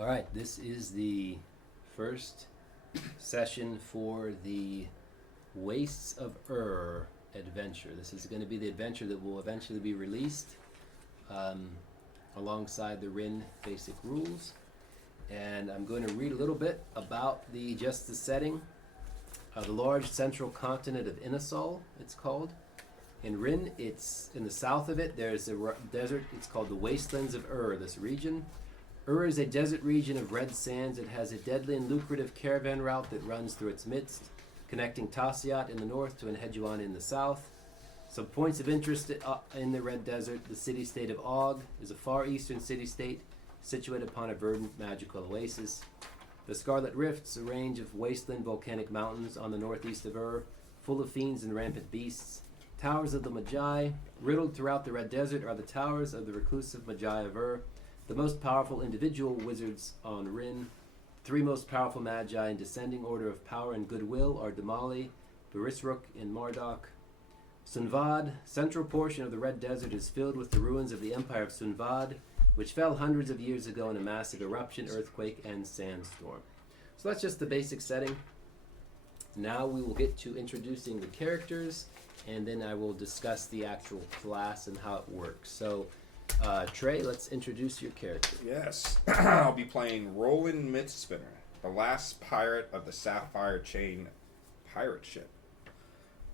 All right, this is the first session for the Wastes of adventure. This is going to be the adventure that will eventually be released um, alongside the Rin basic rules. And I'm going to read a little bit about just the setting. The large central continent of Inasol, it's called. In Rin, it's in the south of it, there's a desert. It's called the Wastelands of this region. Is a desert region of red sands. It has a deadly and lucrative caravan route that runs through its midst, connecting Tassiat in the north to Enheduan in the south. Some points of interest in the Red Desert. The city-state of Og is a far eastern city-state situated upon a verdant magical oasis. The Scarlet Rifts, a range of wasteland volcanic mountains on the northeast of full of fiends and rampant beasts. Towers of the Magi. Riddled throughout the Red Desert are the towers of the reclusive Magi of the most powerful individual wizards on Rin. Three most powerful Magi in descending order of power and goodwill are Damali, Berisruk, and Marduk. Sunvad, central portion of the Red Desert, is filled with the ruins of the Empire of Sunvad, which fell hundreds of years ago in a massive eruption, earthquake, and sandstorm. So that's just the basic setting. Now we will get to introducing the characters, and then I will discuss the actual class and how it works. So, Trey, let's introduce your character. Yes. I'll be playing Roland Mythspinner, the last pirate of the Sapphire Chain pirate ship.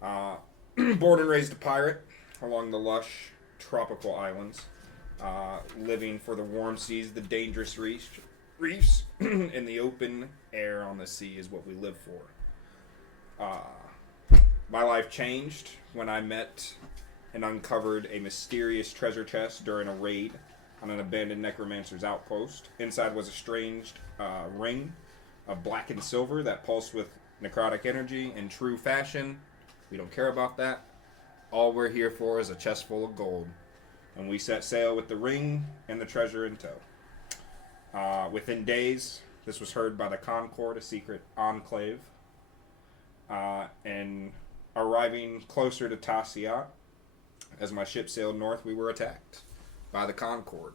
Born and raised a pirate along the lush tropical islands, living for the warm seas, the dangerous reefs, and the open air on the sea is what we live for. My life changed when I met and uncovered a mysterious treasure chest during a raid on an abandoned necromancer's outpost. Inside was a strange ring of black and silver that pulsed with necrotic energy in true fashion. We don't care about that. All we're here for is a chest full of gold. And we set sail with the ring and the treasure in tow. Within days, this was heard by the Concord, a secret enclave. And arriving closer to Tassiat, as my ship sailed north, we were attacked by the Concord.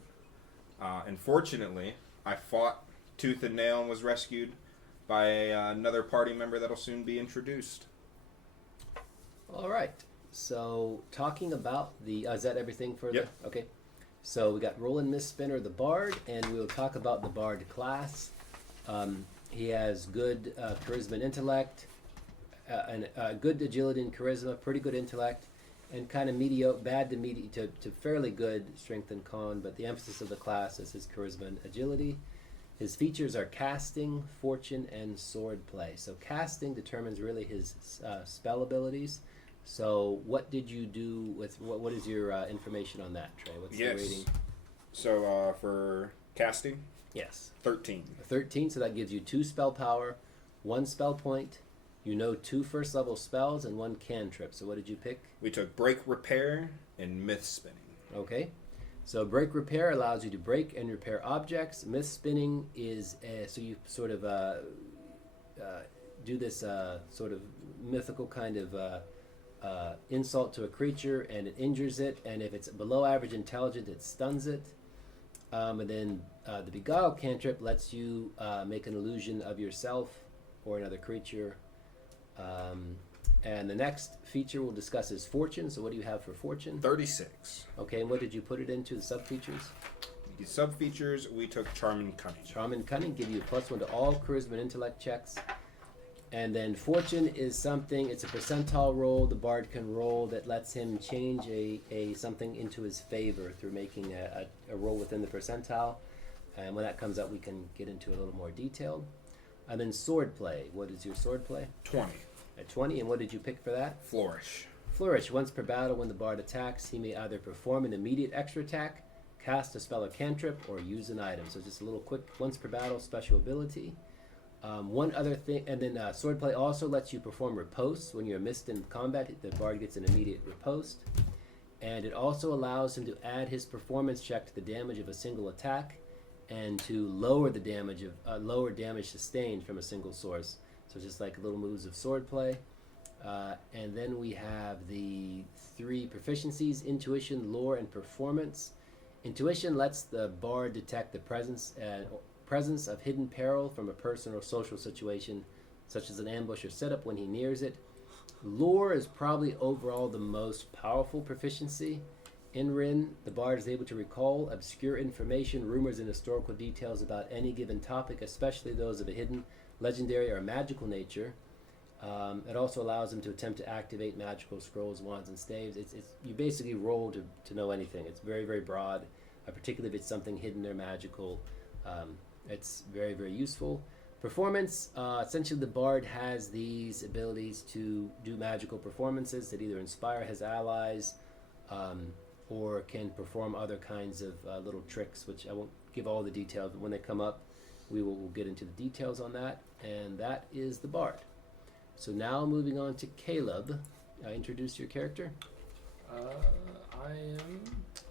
Unfortunately, I fought tooth and nail and was rescued by another party member that'll soon be introduced. All right. So, talking about is that everything for Yep. Okay. So, we got Roland Mythspinner, the Bard, and we'll talk about the Bard class. He has good charisma and intellect, and good agility and charisma, pretty good intellect, and kind of bad to fairly good strength and con, but the emphasis of the class is his charisma and agility. His features are casting, fortune, and sword play. So casting determines really his spell abilities. So what did you do with, what is your information on that, Trey? What's the rating? So for casting? Yes. 13. 13, so that gives you 2 spell power, 1 spell point. You know 2 first level spells and 1 cantrip. So what did you pick? We took Break Repair and Myth Spinning. Okay. So Break Repair allows you to break and repair objects. Myth Spinning is, so you sort of do this sort of mythical kind of insult to a creature, and it injures it, and if it's below average intelligence, it stuns it. And then the Beguile cantrip lets you make an illusion of yourself or another creature. And the next feature we'll discuss is Fortune. So what do you have for Fortune? 36. Okay, and what did you put it into, the sub-features? The sub-features, we took Charm and Cunning. Charm and Cunning give you +1 to all charisma and intellect checks. And then Fortune is something, it's a percentile roll the Bard can roll that lets him change a something into his favor through making a roll within the percentile. And when that comes up, we can get into a little more detail. And then Sword Play. What is your Sword Play? 20. At 20, and what did you pick for that? Flourish. Flourish. Once per battle, when the Bard attacks, he may either perform an immediate extra attack, cast a spell or cantrip, or use an item. So just a little quick once per battle special ability. One other thing, and then Swordplay also lets you perform riposte. When you're missed in combat, the Bard gets an immediate riposte. And it also allows him to add his performance check to the damage of a single attack, and to lower the damage of lower damage sustained from a single source. So just like little moves of Swordplay. And then we have the 3 proficiencies: Intuition, Lore, and Performance. Intuition lets the Bard detect the presence presence of hidden peril from a personal or social situation, such as an ambush or setup when he nears it. Lore is probably overall the most powerful proficiency. In Rin, the bard is able to recall obscure information, rumors, and historical details about any given topic, especially those of a hidden, legendary, or magical nature. It also allows him to attempt to activate magical scrolls, wands, and staves. It's you basically roll to know anything. It's very, very broad, particularly if it's something hidden or magical. It's very, very useful. Performance, essentially the bard has these abilities to do magical performances that either inspire his allies or can perform other kinds of little tricks, which I won't give all the details, but when they come up, we'll get into the details on that. And that is the bard. So now moving on to Caleb. Introduce your character.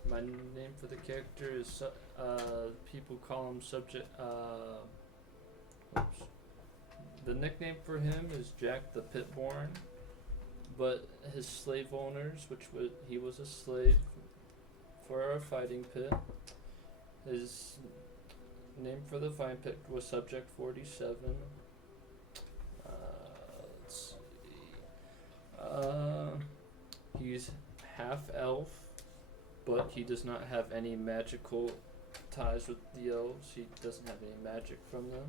My name for the character is, people call him Subject, the nickname for him is Jack the Pitborn, but his slave owners, he was a slave for our fighting pit, his name for the fighting pit was Subject 47. Let's see. He's half elf, but he does not have any magical ties with the elves. He doesn't have any magic from them.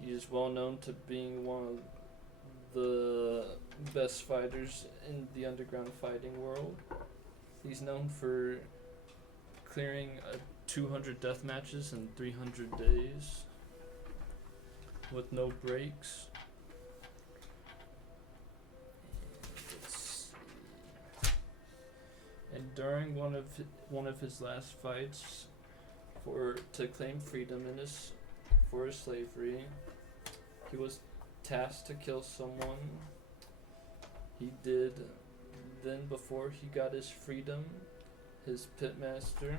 He is well known to being one of the best fighters in the underground fighting world. He's known for clearing 200 death matches in 300 days with no breaks. And during one of his last fights, to claim freedom for his slavery, he was tasked to kill someone. He did. Then, before he got his freedom, his pitmaster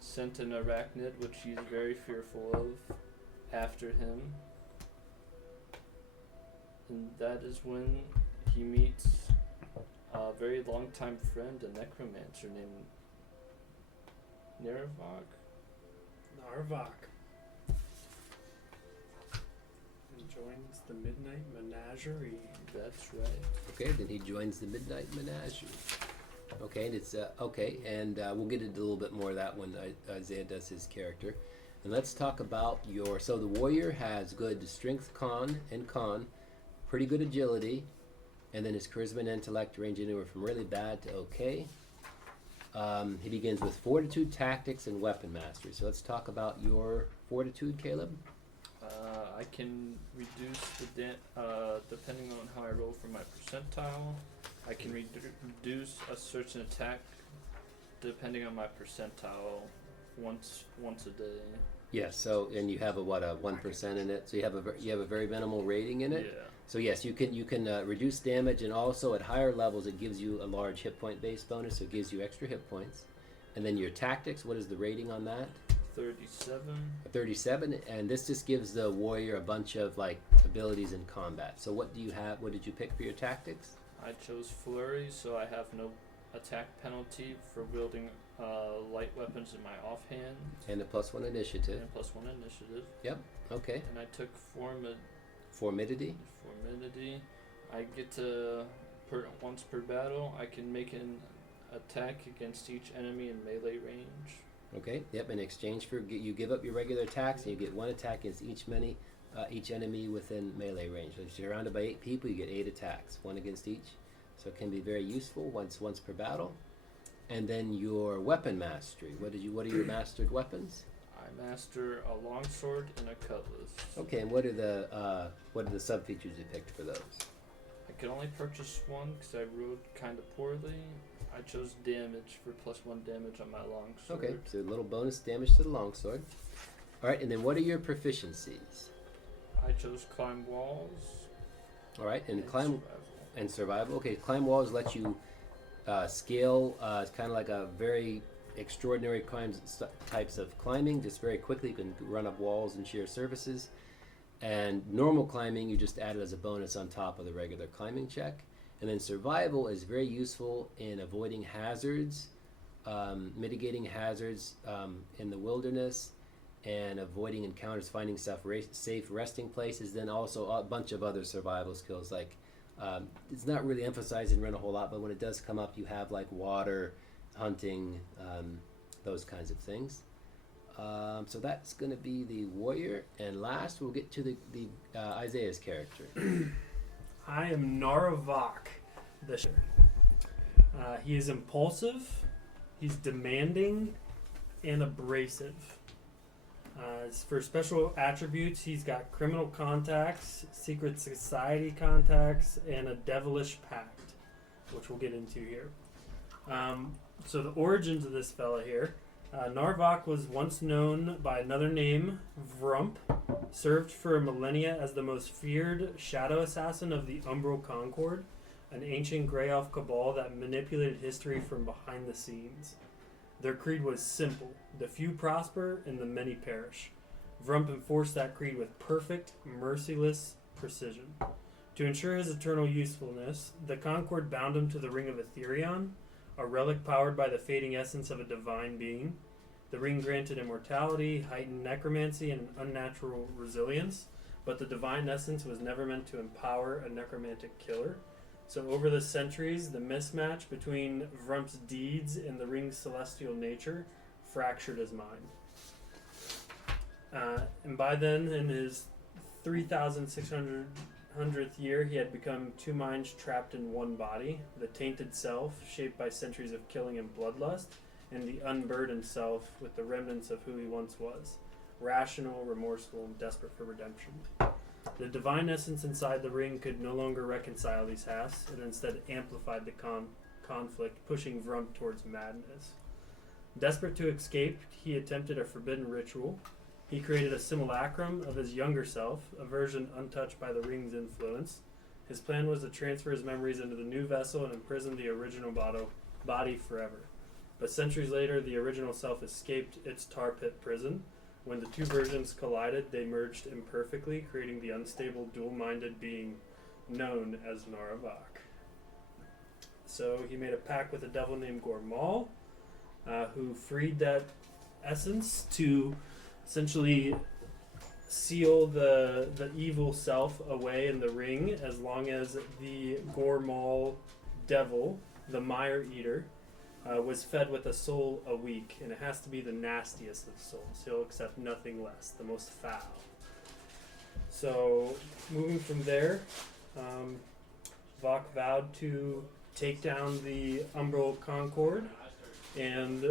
sent an arachnid, which he's very fearful of, after him. And that is when he meets a very long-time friend, a necromancer named Narvok. And joins the Midnight Menagerie. That's right. Okay, then he joins the Midnight Menagerie. Okay, and it's we'll get into a little bit more of that when Isaiah does his character. And let's talk about so the warrior has good strength con, pretty good agility, and then his charisma and intellect range anywhere from really bad to okay. He begins with fortitude, tactics, and weapon mastery. So let's talk about your fortitude, Caleb. I can reduce depending on how I roll for my percentile. I can reduce a certain attack depending on my percentile once a day. Yes. So and you have a 1% in it. So you have a very minimal rating in it. Yeah. So yes, you can reduce damage, and also at higher levels it gives you a large hit point base bonus, so it gives you extra hit points. And then your tactics, what is the rating on that? 37. 37, and this just gives the warrior a bunch of abilities in combat. So what do you have? What did you pick for your tactics? I chose flurry, so I have no attack penalty for wielding light weapons in my offhand. And a +1 initiative. And +1 initiative. Yep. Okay. And I took Formidity. I get to once per battle, I can make an attack against each enemy in melee range. Okay. Yep. In exchange for you give up your regular attacks, and you get one attack against each enemy within melee range. So if you're surrounded by 8 people, you get 8 attacks, one against each. So it can be very useful once per battle. And then your weapon mastery. What are your mastered weapons? I master a longsword and a cutlass. Okay, and what are the sub features you picked for those? I could only purchase one because I rolled kind of poorly. I chose damage for +1 damage on my longsword. Okay, so a little bonus damage to the longsword. All right, and then what are your proficiencies? I chose climb walls. All right, and survival. And survival. Okay, climb walls let you scale. It's kind of like a very extraordinary types of climbing. Just very quickly, you can run up walls and sheer surfaces. And normal climbing, you just add it as a bonus on top of the regular climbing check. And then survival is very useful in avoiding hazards, mitigating hazards in the wilderness, and avoiding encounters, finding safe resting places. Then also a bunch of other survival skills, like it's not really emphasized in Ren a whole lot, but when it does come up, you have like water, hunting, those kinds of things. So that's going to be the warrior, and last we'll get to the Isaiah's character. I am Naravak, he is impulsive, he's demanding, and abrasive. For special attributes, he's got criminal contacts, secret society contacts, and a devilish pact, which we'll get into here. So the origins of this fella here. Narvak was once known by another name, Vrump, served for millennia as the most feared shadow assassin of the Umbral Concord, an ancient Grey Elf cabal that manipulated history from behind the scenes. Their creed was simple: the few prosper and the many perish. Vrump enforced that creed with perfect, merciless precision. To ensure his eternal usefulness, the Concord bound him to the Ring of Etherion, a relic powered by the fading essence of a divine being. The ring granted immortality, heightened necromancy, and an unnatural resilience, but the divine essence was never meant to empower a necromantic killer. So over the centuries, the mismatch between Vrump's deeds and the ring's celestial nature fractured his mind. And by then, in his 3,600th year, he had become two minds trapped in one body: the tainted self, shaped by centuries of killing and bloodlust, and the unburdened self with the remnants of who he once was: rational, remorseful, and desperate for redemption. The divine essence inside the ring could no longer reconcile these halves, and instead amplified the conflict, pushing Vrump towards madness. Desperate to escape, he attempted a forbidden ritual. He created a simulacrum of his younger self, a version untouched by the ring's influence. His plan was to transfer his memories into the new vessel and imprison the original body forever. But centuries later, the original self escaped its tar pit prison. When the two versions collided, they merged imperfectly, creating the unstable, dual-minded being known as Naravak. So he made a pact with a devil named Gormal, who freed that essence to essentially seal the evil self away in the ring, as long as the Gormal devil, the Mire Eater, was fed with a soul a week, and it has to be the nastiest of souls. He'll accept nothing less, the most foul. So, moving from there, Vok vowed to take down the Umbral Concord and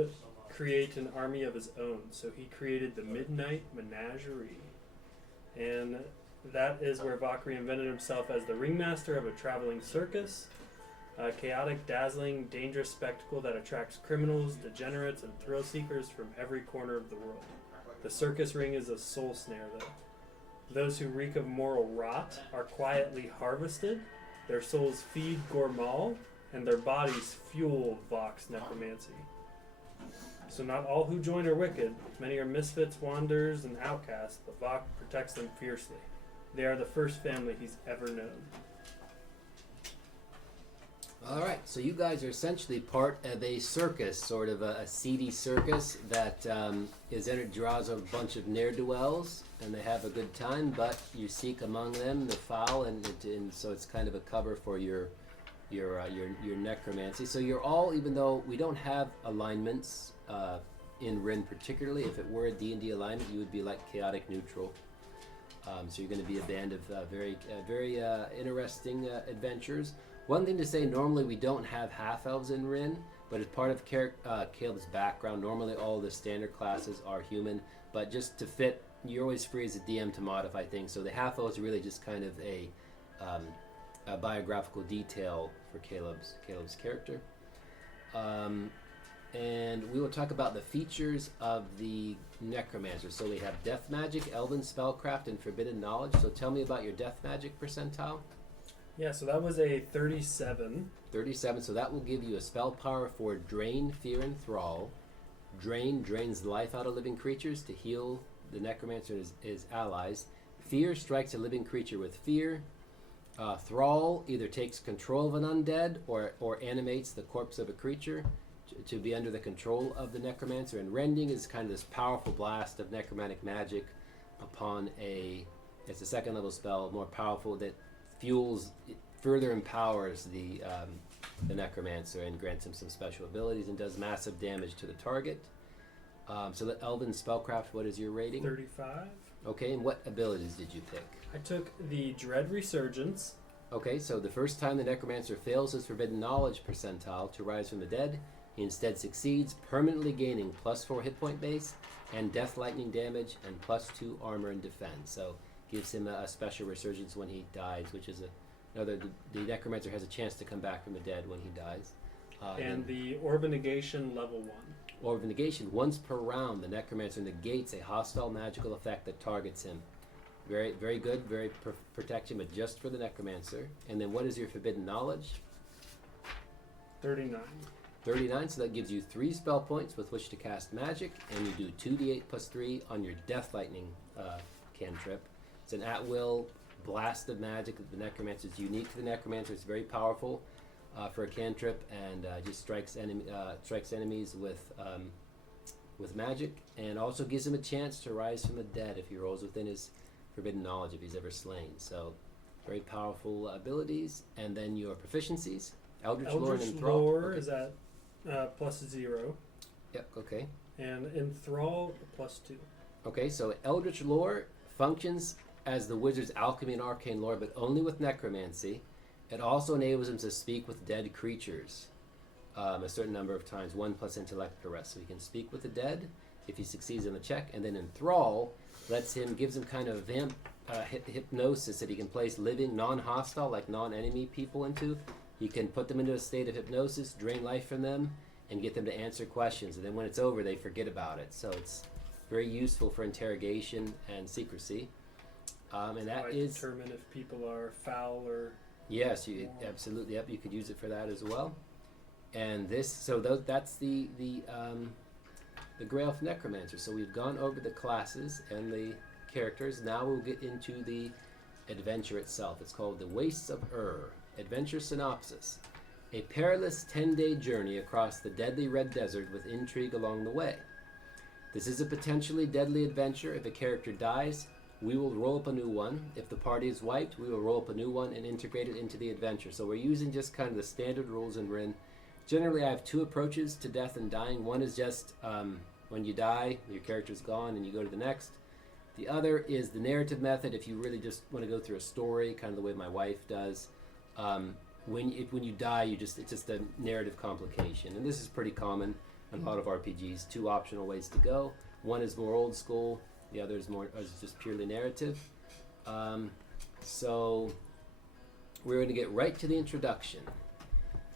create an army of his own. So he created the Midnight Menagerie. And that is where Vok reinvented himself as the ringmaster of a traveling circus. A chaotic, dazzling, dangerous spectacle that attracts criminals, degenerates, and thrill seekers from every corner of the world. The circus ring is a soul snare, though. Those who reek of moral rot are quietly harvested, their souls feed Gormal, and their bodies fuel Vok's necromancy. So not all who join are wicked. Many are misfits, wanderers, and outcasts, but Vok protects them fiercely. They are the first family he's ever known. All right, so you guys are essentially part of a circus, sort of a seedy circus that draws a bunch of ne'er-do-wells, and they have a good time, but you seek among them the foul, and so it's kind of a cover for your necromancy. So you're all, even though we don't have alignments in Rin particularly, if it were a D&D alignment, you would be like chaotic neutral. So you're going to be a band of very interesting adventurers. One thing to say, normally we don't have half-elves in Rin, but as part of Caleb's background, normally all the standard classes are human, but just to fit, you're always free as a DM to modify things, so the half-elves are really just kind of a biographical detail for Caleb's character. And we will talk about the features of the necromancer. So we have death magic, elven spellcraft, and forbidden knowledge. So tell me about your death magic percentile. Yeah, so that was a 37. 37, so that will give you a spell power for Drain, Fear, and Thrall. Drain drains the life out of living creatures to heal the necromancer and his allies. Fear strikes a living creature with fear. Thrall either takes control of an undead or animates the corpse of a creature to be under the control of the necromancer. And rending is kind of this powerful blast of necromantic magic upon it's a second level spell, more powerful, that further empowers the necromancer and grants him some special abilities and does massive damage to the target. So the Elven Spellcraft, what is your rating? 35. Okay, and what abilities did you pick? I took the Dread Resurgence. Okay, so the first time the necromancer fails his forbidden knowledge percentile to rise from the dead, he instead succeeds, permanently gaining +4 hit point base and death lightning damage and +2 armor and defense. So gives him a special resurgence when he dies, which is the necromancer has a chance to come back from the dead when he dies. And the Orb of Negation level 1. Orb of Negation, once per round, the necromancer negates a hostile magical effect that targets him. Very, very good, very protection, but just for the necromancer. And then what is your forbidden knowledge? 39. 39, so that gives you 3 spell points with which to cast magic, and you do 2d8 + 3 on your death lightning cantrip. It's an at-will blast of magic that the necromancer is unique to the necromancer. It's very powerful for a cantrip, and just strikes enemies with magic, and also gives him a chance to rise from the dead if he rolls within his forbidden knowledge if he's ever slain. So very powerful abilities. And then your proficiencies: Eldritch Lore and Enthrall. Lore Okay. is at +0, Yep. Okay. and Enthrall +2. Okay. So Eldritch Lore functions as the wizard's alchemy and arcane lore, but only with necromancy. It also enables him to speak with dead creatures a certain number of times, 1 + intellect per rest. So he can speak with the dead if he succeeds in the check. And then Enthrall gives him kind of hypnosis that he can place living, non-hostile, like non-enemy people into. He can put them into a state of hypnosis, drain life from them, and get them to answer questions. And then when it's over, they forget about it. So it's very useful for interrogation and secrecy. And that is determine if people are foul or... Yes, absolutely. Yep, you could use it for that as well. And that's the Grey Elf Necromancer. So we've gone over the classes and the characters. Now we'll get into the adventure itself. It's called The Wastes of Adventure synopsis: a perilous 10-day journey across the deadly Red Desert with intrigue along the way. This is a potentially deadly adventure. If a character dies, we will roll up a new one. If the party is wiped, we will roll up a new one and integrate it into the adventure. So we're using just kind of the standard rules in Rin. Generally, I have 2 approaches to death and dying. One is just when you die, your character's gone and you go to the next. The other is the narrative method, if you really just want to go through a story, kind of the way my wife does. When you die, it's just a narrative complication. And this is pretty common in a lot of RPGs. 2 optional ways to go. One is more old school. The other is just purely narrative. So we're going to get right to the introduction.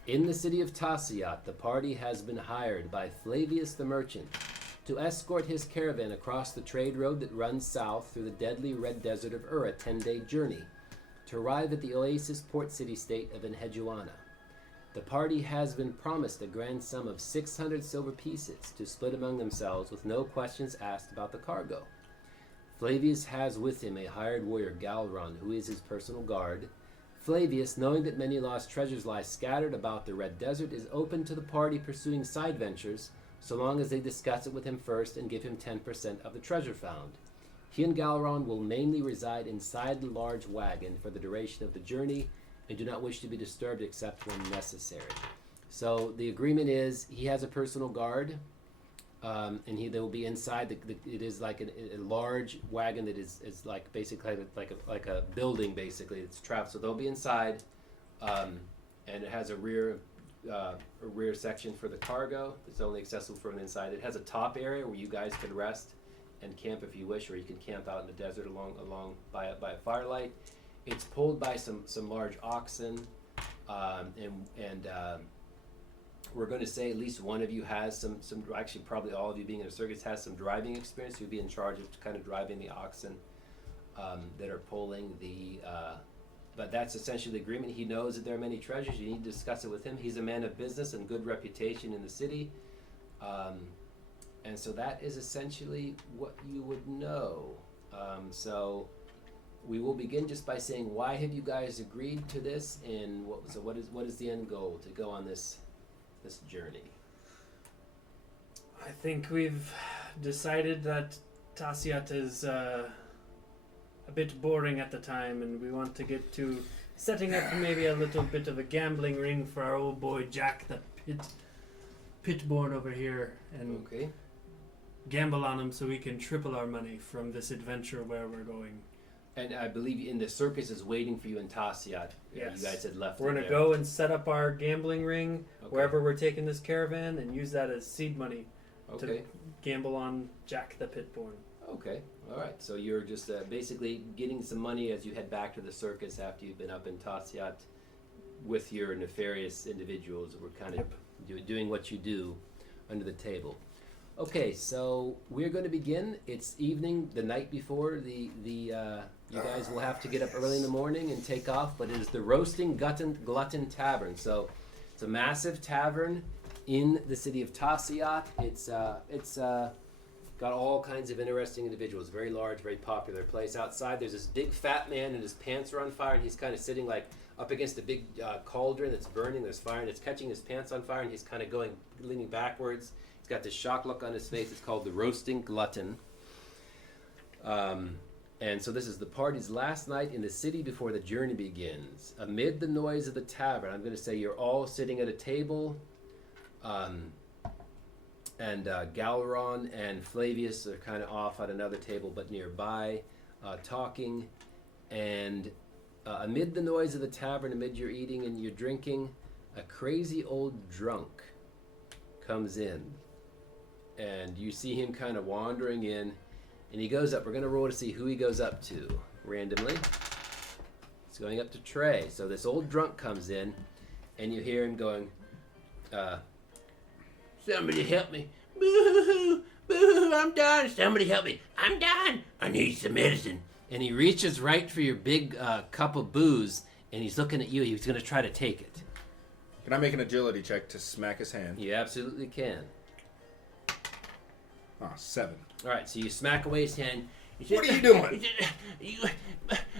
In the city of Tassiat, the party has been hired by Flavius the Merchant to escort his caravan across the trade road that runs south through the deadly Red Desert of a 10-day journey, to arrive at the oasis port city-state of Enheduanna. The party has been promised a grand sum of 600 silver pieces to split among themselves with no questions asked about the cargo. Flavius has with him a hired warrior, Galron, who is his personal guard. Flavius, knowing that many lost treasures lie scattered about the Red Desert, is open to the party pursuing side ventures, so long as they discuss it with him first and give him 10% of the treasure found. He and Galron will mainly reside inside the large wagon for the duration of the journey and do not wish to be disturbed except when necessary. So the agreement is he has a personal guard, and they will be inside. It is like a large wagon that is like basically like a building basically. It's trapped, so they'll be inside, and it has a rear section for the cargo. It's only accessible from inside. It has a top area where you guys can rest and camp if you wish, or you can camp out in the desert along by a firelight. It's pulled by some large oxen, and we're going to say at least one of you has some actually probably all of you being in a circus has some driving experience. You'll be in charge of kind of driving the oxen that are pulling the but that's essentially the agreement. He knows that there are many treasures. You need to discuss it with him. He's a man of business and good reputation in the city, and so that is essentially what you would know. So we will begin just by saying, why have you guys agreed to this, and what is the end goal to go on this journey? I think we've decided that Tasiat is a bit boring at the time, and we want to get to setting up maybe a little bit of a gambling ring for our old boy Jack, the pitborn over here, and Okay. gamble on him so we can triple our money from this adventure where we're going. And I believe in the circus is waiting for you in Tasiat. Yes. You guys had left. We're it gonna there. go and set up our gambling ring Okay. wherever we're taking this caravan, and use that as seed money Okay. to gamble on Jack the pitborn. Okay. All right. So you're just basically getting some money as you head back to the circus after you've been up in Tasiat with your nefarious individuals that were kind of doing what you do under the table. Okay. So we're going to begin. It's evening, the night before you guys will have to get up early in the morning and take off, but it is the Roasting Glutton Tavern. So it's a massive tavern in the city of Tasiat. It's got all kinds of interesting individuals. Very large, very popular place. Outside, there's this big fat man, and his pants are on fire, and he's kind of sitting like up against a big cauldron that's burning. There's fire, and it's catching his pants on fire, and he's kind of leaning backwards. He's got this shocked look on his face. It's called the Roasting Glutton. And so this is the party's last night in the city before the journey begins. Amid the noise of the tavern, I'm going to say you're all sitting at a table. And Galeron and Flavius are kind of off at another table but nearby, talking. And amid the noise of the tavern, amid your eating and your drinking, a crazy old drunk comes in. And you see him kind of wandering in. And he goes up. We're going to roll to see who he goes up to randomly. He's going up to Trey. So this old drunk comes in, and you hear him going, somebody help me. Boo-hoo, boo-hoo, I'm done. Somebody help me. I'm done. I need some medicine. And he reaches right for your big cup of booze, and he's looking at you. He's going to try to take it. Can I make an agility check to smack his hand? You absolutely can. 7. All right, so you smack away his hand. What are you doing?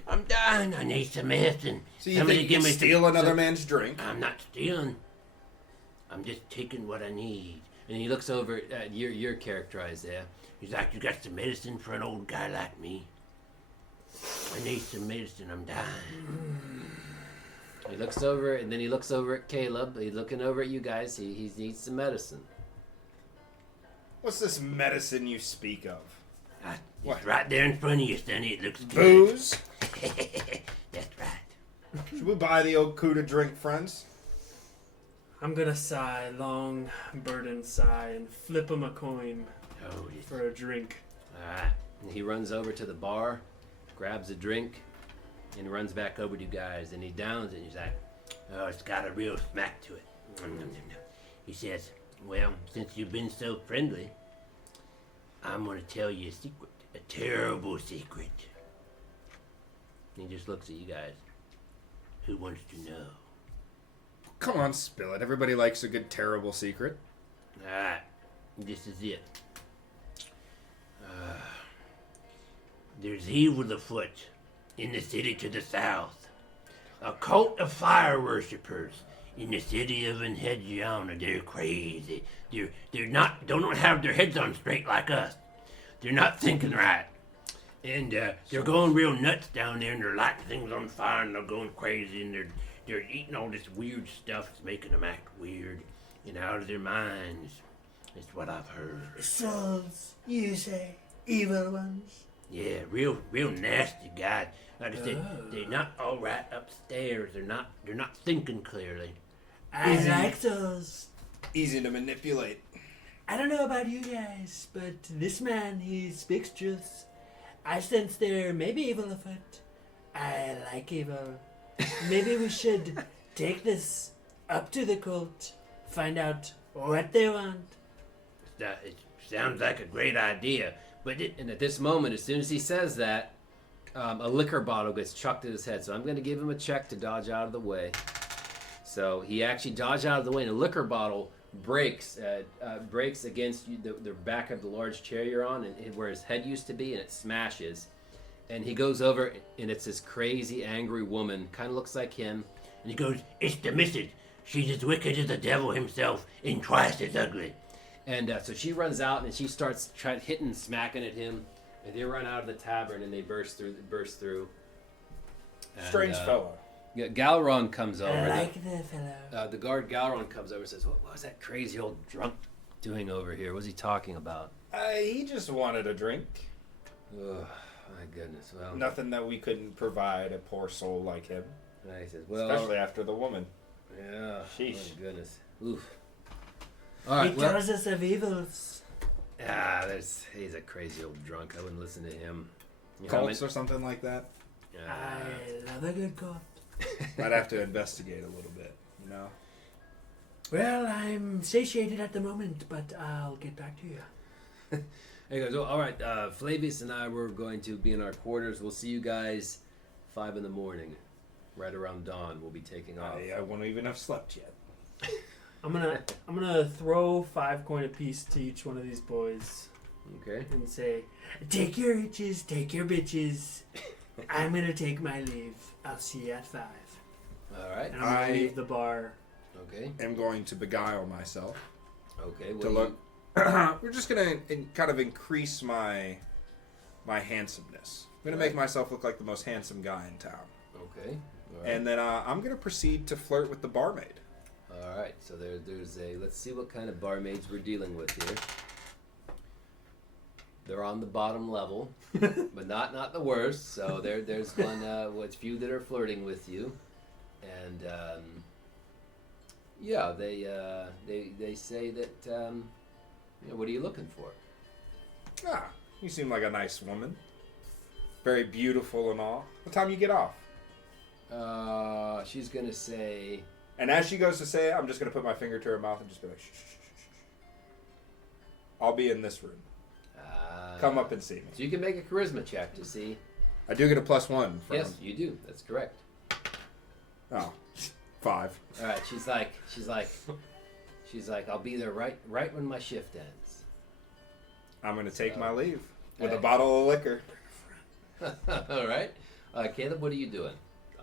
I'm done. I need some medicine. So you think you can steal another man's drink? I'm not stealing. I'm just taking what I need. And he looks over at your character, Isaiah. He's like, you got some medicine for an old guy like me? I need some medicine. I'm dying. He looks over, and then he looks over at Caleb. He's looking over at you guys. He needs some medicine. What's this medicine you speak of? It's right there in front of you, Sonny. It looks good. Booze? That's right. Should we buy the old coup to drink, friends? I'm gonna sigh, long, burdened sigh, and flip him a coin for a drink. Alright. And he runs over to the bar, grabs a drink, and runs back over to you guys. And he downs it, and he's like, oh, it's got a real smack to it. He says, well, since you've been so friendly, I'm going to tell you a secret. A terrible secret. And he just looks at you guys. Who wants to know? Come on, spill it. Everybody likes a good terrible secret. Alright, this is it. There's evil afoot in the city to the south. A cult of fire worshippers in the city of Enhedgiana. They're crazy. They're not, don't have their heads on straight like us. They're not thinking right. And they're going real nuts down there, and they're lighting things on fire, and they're going crazy, and they're eating all this weird stuff that's making them act weird and out of their minds. That's what I've heard. Souls, you say? Evil ones? Yeah, real nasty guys. Like I said, they're not all right upstairs. They're not thinking clearly. I like those. Easy to manipulate. I don't know about you guys, but this man, he speaks truth. I sense there may be evil afoot. I like evil. Maybe we should take this up to the cult, find out what they want. It sounds like a great idea. And at this moment, as soon as he says that, a liquor bottle gets chucked at his head. So I'm going to give him a check to dodge out of the way. So he actually dodged out of the way, and a liquor bottle breaks against the back of the large chair you're on, and where his head used to be, and it smashes. And he goes over, and it's this crazy, angry woman, kind of looks like him. And he goes, "It's the missus. She's as wicked as the devil himself, and twice as ugly." And so she runs out, and she starts hitting, smacking at him. And they run out of the tavern, and they burst through. And, Strange fellow. Yeah, Galron comes over. I like the fellow. The guard Galron comes over and says, what was that crazy old drunk doing over here? What was he talking about? He just wanted a drink. Oh, my goodness. Well, Nothing that we couldn't provide a poor soul like him. And he says, well, Especially after the woman. yeah. Sheesh. My goodness. Oof. All right. He Well, tells us of evils. he's a crazy old drunk. I wouldn't listen to him. You know, Cults or something like that. I love a good cult. I'd have to investigate a little bit, you know? Well, I'm satiated at the moment, but I'll get back to you. He goes, oh, all right, Flavius and I were going to be in our quarters. We'll see you guys 5 in the morning. Right around dawn, we'll be taking off. I won't even have slept yet. I'm gonna throw 5 coin apiece to each one of these boys Okay. and say, Take your riches, take your bitches. I'm gonna take my leave. I'll see you at 5. All right. and I'm gonna I- leave the bar. Okay. I'm going to beguile myself Okay. to look. We're just gonna kind of increase my handsomeness. I'm gonna make myself look like the most handsome guy in town, Okay. All right. and then I'm gonna proceed to flirt with the barmaid. All right. So there's a. Let's see what kind of barmaids we're dealing with here. They're on the bottom level, but not the worst. So there's one. What's few that are flirting with you, and yeah, they say that. What are you looking for? Ah, you seem like a nice woman, very beautiful and all. What time you get off? She's gonna say. And as she goes to say it, I'm just gonna put my finger to her mouth and just be like, shh, shh, shh, shh, shh. I'll be in this room. Come up and see me. So you can make a charisma check to see. I do get a +1 from Yes, you do. That's correct. Oh, 5. All right. She's like, I'll be there right when my shift ends. I'm gonna take So- my leave with a Hey. bottle of liquor. All right. Caleb, what are you doing?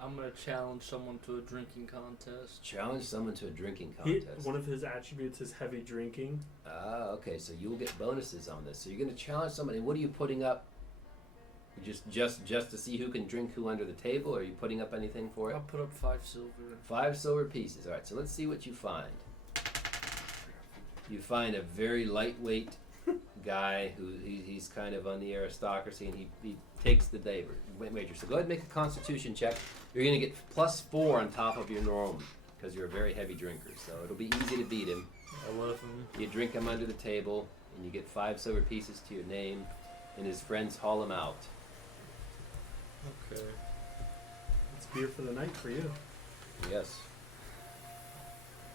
I'm gonna challenge someone to a drinking contest. Challenge someone to a drinking He, contest. one of his attributes is heavy drinking. Okay. So you'll get bonuses on this. So you're going to challenge somebody. What are you putting up? Just to see who can drink who under the table, or are you putting up anything for it? I'll put up 5 silver. 5 silver pieces. All right. So let's see what you find. You find a very lightweight guy who he's kind of on the aristocracy, and he takes the wager. So go ahead and make a constitution check. You're going to get +4 on top of your norm because you're a very heavy drinker. So it'll be easy to beat him. 11. You drink him under the table, and you get 5 silver pieces to your name, and his friends haul him out. Okay. It's beer for the night for you. Yes.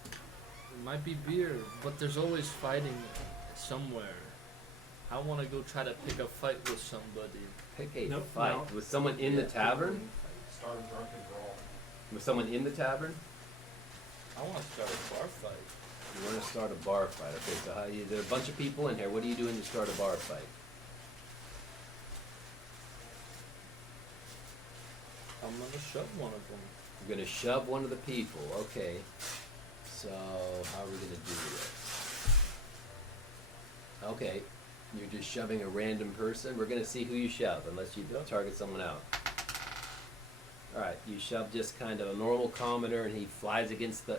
It might be beer, but there's always fighting somewhere. I want to go try to pick a fight with somebody. Pick a Nope, fight. no. With someone in the tavern? Start a drunken brawl. With someone in the tavern? I want to start a bar fight. You want to start a bar fight. Okay, so there are a bunch of people in here. What are you doing to start a bar fight? I'm gonna shove one of them. You're going to shove one of the people. Okay. So, how are we going to do this? Okay. You're just shoving a random person. We're going to see who you shove, unless you don't target someone out. Alright, you shove just kind of a normal commoner, and he flies against the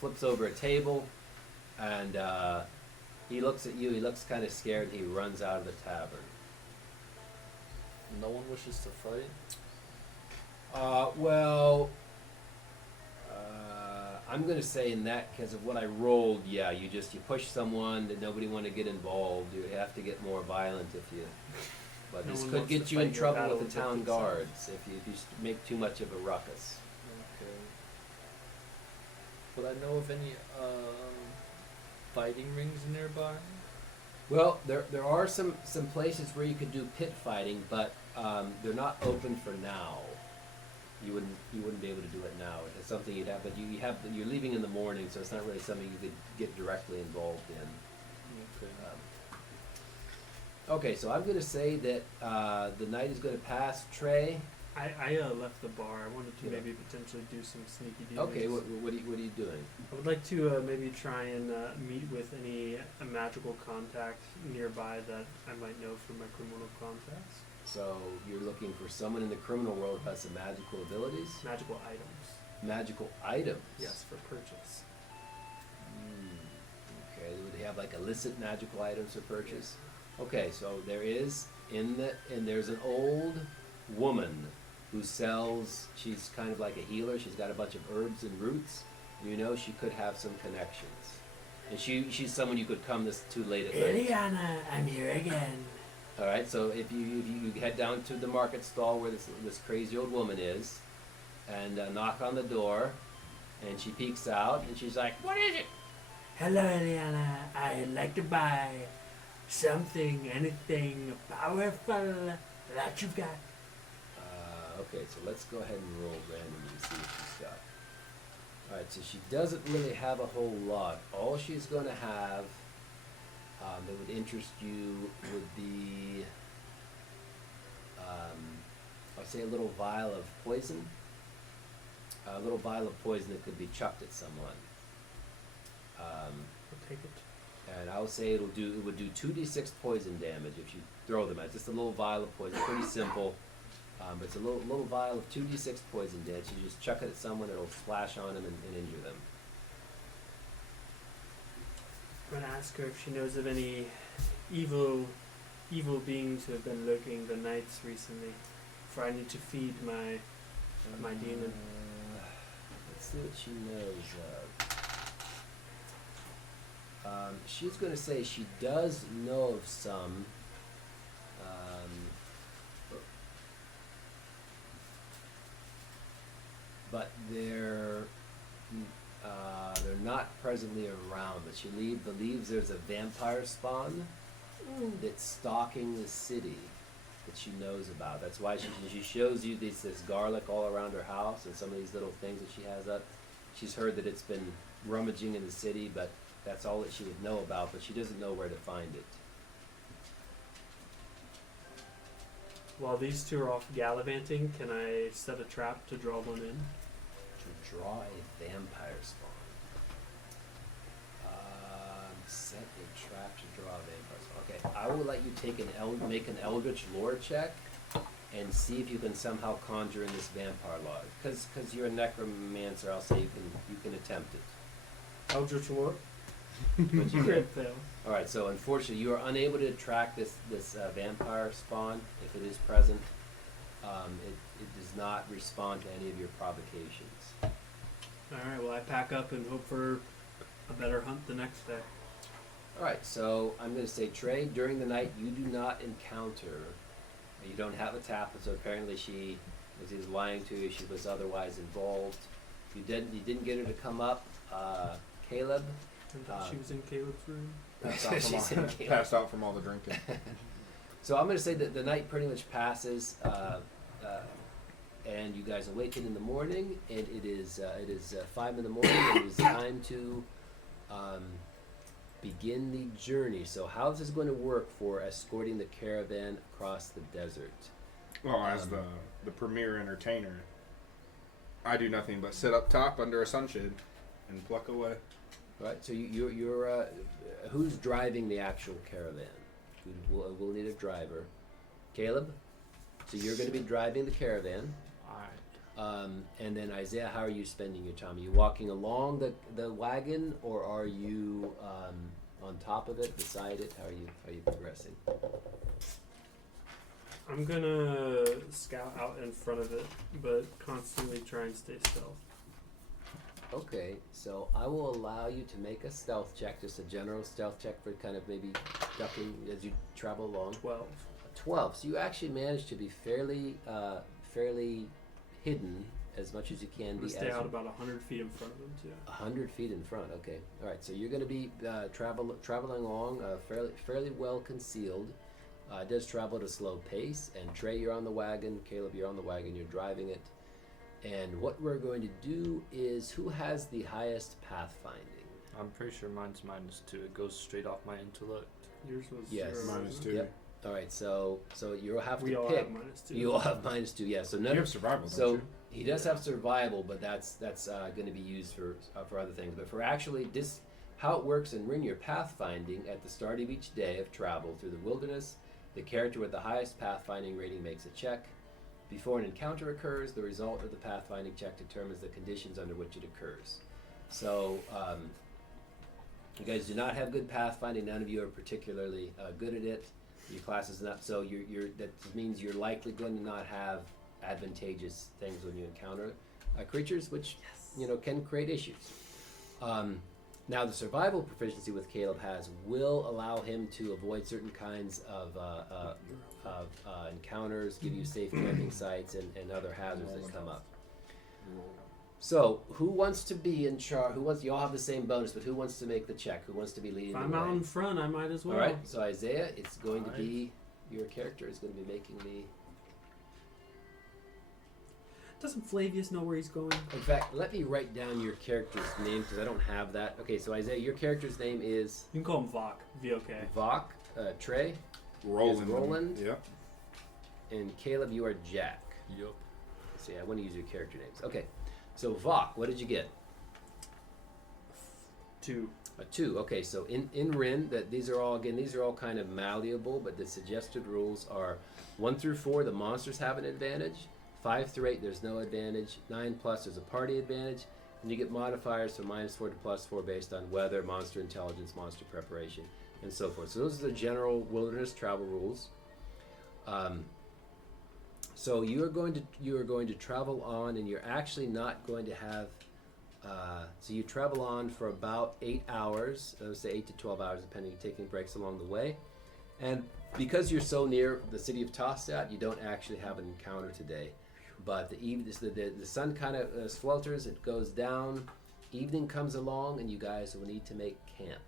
flips over a table, and he looks at you. He looks kind of scared, and he runs out of the tavern. No one wishes to fight. I'm gonna say in that, because of what I rolled, yeah, you push someone that nobody want to get involved. You have to get more violent if you. But No this one could wants to get you in fight your trouble battle with the town with guards if you make too much of a ruckus. Okay. Would I know of any fighting rings nearby? Well, there are some places where you could do pit fighting, but they're not open for now. You wouldn't be able to do it now. It's something you'd have, but you're leaving in the morning, so it's not really something you could get directly involved in. Okay. Okay, so I'm going to say that the night is going to pass. Trey. I left the bar. I wanted to Yeah. maybe potentially do some sneaky dealings. Okay, what are you doing? I would like to maybe try and meet with any magical contact nearby that I might know from my criminal contacts. So you're looking for someone in the criminal world who has some magical abilities, Magical items. magical items. Yes, for purchase. Okay, would they have like illicit magical items for purchase? Okay, so there is there's an old woman who sells. She's kind of like a healer. She's got a bunch of herbs and roots. You know, she could have some connections, and she's someone you could come too late at night. Eliana, I'm here again. All right, so if you head down to the market stall where this crazy old woman is, and knock on the door, and she peeks out, and she's like, "What is it?" Hello, Eliana. I'd like to buy something, anything powerful that you've got. Okay, so let's go ahead and roll randomly and see what she's got. All right, so she doesn't really have a whole lot. All she's going to have that would interest you would be, I'd say, a little vial of poison. A little vial of poison that could be chucked at someone. I'll take it. And I would say it would do 2d6 poison damage if you throw them at just a little vial of poison. Pretty simple. But it's a little vial of 2d6 poison damage. You just chuck it at someone, it'll splash on them and injure them. I'm gonna ask her if she knows of any evil beings who have been lurking the nights recently. For I need to feed my demon. Let's see what she knows of. She's going to say she does know of some. But they're not presently around. But she believes there's a vampire spawn that's stalking the city that she knows about. That's why she shows you this garlic all around her house and some of these little things that she has up. She's heard that it's been rummaging in the city, but that's all that she would know about, but she doesn't know where to find it. While these two are off gallivanting, can I set a trap to draw one in? To draw a vampire spawn. Set a trap to draw a vampire spawn. Okay, I will let you make an Eldritch lore check and see if you can somehow conjure in this vampire lore. Because you're a necromancer, I'll say you can attempt it. Eldritch Lore? But you Crit fail. All right, so unfortunately, you are unable to track this vampire spawn if it is present. It does not respond to any of your provocations. Alright, well I pack up and hope for a better hunt the next day. All right, so I'm going to say, Trey, during the night you do not encounter. You don't have a tap, so apparently she was either lying to you. She was otherwise involved. You didn't get her to come up. Caleb. I thought she was in Caleb's room. Passed out from all the drinking. So I'm going to say that the night pretty much passes, and you guys awaken in the morning, and it is 5 in the morning, and it is time to begin the journey. So how is this going to work for escorting the caravan across the desert? Well, as the premier entertainer, I do nothing but sit up top under a sunshade and pluck away. Right. So you're who's driving the actual caravan? We'll need a driver. Caleb. So you're going to be driving the caravan. Alright. And then Isaiah, how are you spending your time? Are you walking along the wagon, or are you on top of it, beside it? How are you progressing? I'm gonna scout out in front of it, but constantly try and stay stealth. Okay, so I will allow you to make a stealth check, just a general stealth check for kind of maybe ducking as you travel along. 12. 12. So you actually managed to be fairly hidden as much as you can I'm be. gonna stay out about 100 feet in front of them too. 100 feet in front. Okay. All right. So you're going to be traveling along fairly well concealed. It does travel at a slow pace. And Trey, you're on the wagon. Caleb, you're on the wagon. You're driving it. And what we're going to do is, who has the highest pathfinding? I'm pretty sure mine's -2. It goes straight off my intellect. Yours was Yes. 0. Minus wasn't 2. it? Yep. All right, so you'll have We to all pick. have -2. You all have -2. Yeah. So You none. have survival, don't So you? he does have survival, but that's going to be used for other things. But for actually this, how it works in Rin, your pathfinding at the start of each day of travel through the wilderness, the character with the highest pathfinding rating makes a check. Before an encounter occurs, the result of the pathfinding check determines the conditions under which it occurs. So you guys do not have good pathfinding. None of you are particularly good at it. Your class is not. So that means you're likely going to not have advantageous things when you encounter creatures, which can create issues. Now the survival proficiency with Caleb has will allow him to avoid certain kinds of encounters, give you safe camping sites, and other hazards that come up. So who wants to be in charge? You all have the same bonus, but who wants to make the check? Who wants to be leading If the I'm way? out in front, I might as well. All right. So Isaiah, it's going to be your character is going to be making the. Doesn't Flavius know where he's going? In fact, let me write down your character's name because I don't have that. Okay, so Isaiah, your character's name is You can call him Vok. V-O-K. Vok. Trey Roland. Roland. Yep. And Caleb, you are Jack. Yup. So yeah, I want to use your character names. Okay, so Vok, what did you get? 2. A 2. Okay, so in Rin, these are all kind of malleable, but the suggested rules are 1 through 4. The monsters have an advantage. 5 through 8, there's no advantage. 9 plus, there's a party advantage. And you get modifiers from -4 to +4 based on weather, monster intelligence, monster preparation, and so forth. So those are the general wilderness travel rules. So you are going to travel on, and you're actually not going to have. So you travel on for about 8 hours. Let's say 8 to 12 hours, depending. You're taking breaks along the way, and because you're so near the city of Tostat, you don't actually have an encounter today. But the sun kind of swelters, it goes down, evening comes along, and you guys will need to make camp.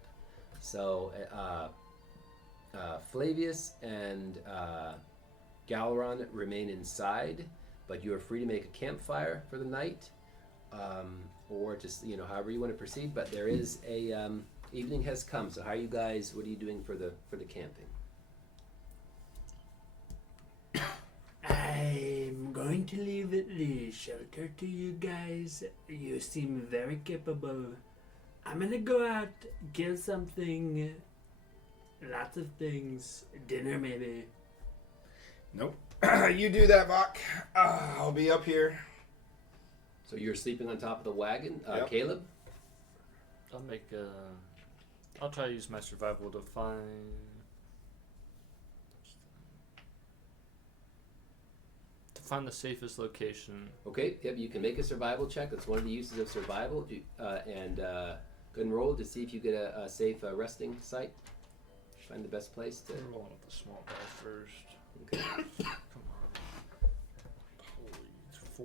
So Flavius and Galeron remain inside, but you are free to make a campfire for the night, or just however you want to proceed. But there is a evening has come. So how are you guys? What are you doing for the camping? I'm going to leave the shelter to you guys. You seem very capable. I'm gonna go out, kill something. Lots of things. Dinner, maybe. Nope. You do that, Vok. I'll be up here. So you're sleeping on top of the wagon, Yep. Caleb. I'll try to use my survival to find the safest location. Okay, yep, you can make a survival check. That's one of the uses of survival. Go ahead and roll to see if you get a safe resting site. Find the best place to. We're rolling with the small die first. Okay. Come on. Holy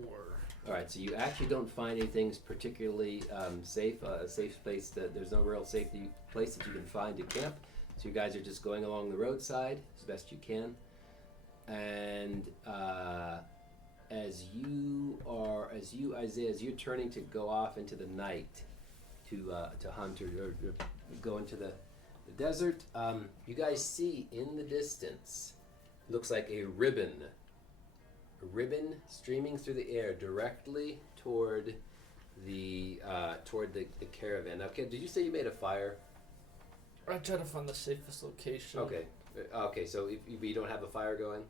4. All right, so you actually don't find anything particularly safe. A safe place there's no real safety place that you can find to camp. So you guys are just going along the roadside as best you can, and Isaiah, as you're turning to go off into the night to hunt or go into the desert, you guys see in the distance, looks like a ribbon streaming through the air directly toward the caravan. Okay, did you say you made a fire? I try to find the safest location. Okay. So if you don't have a fire going,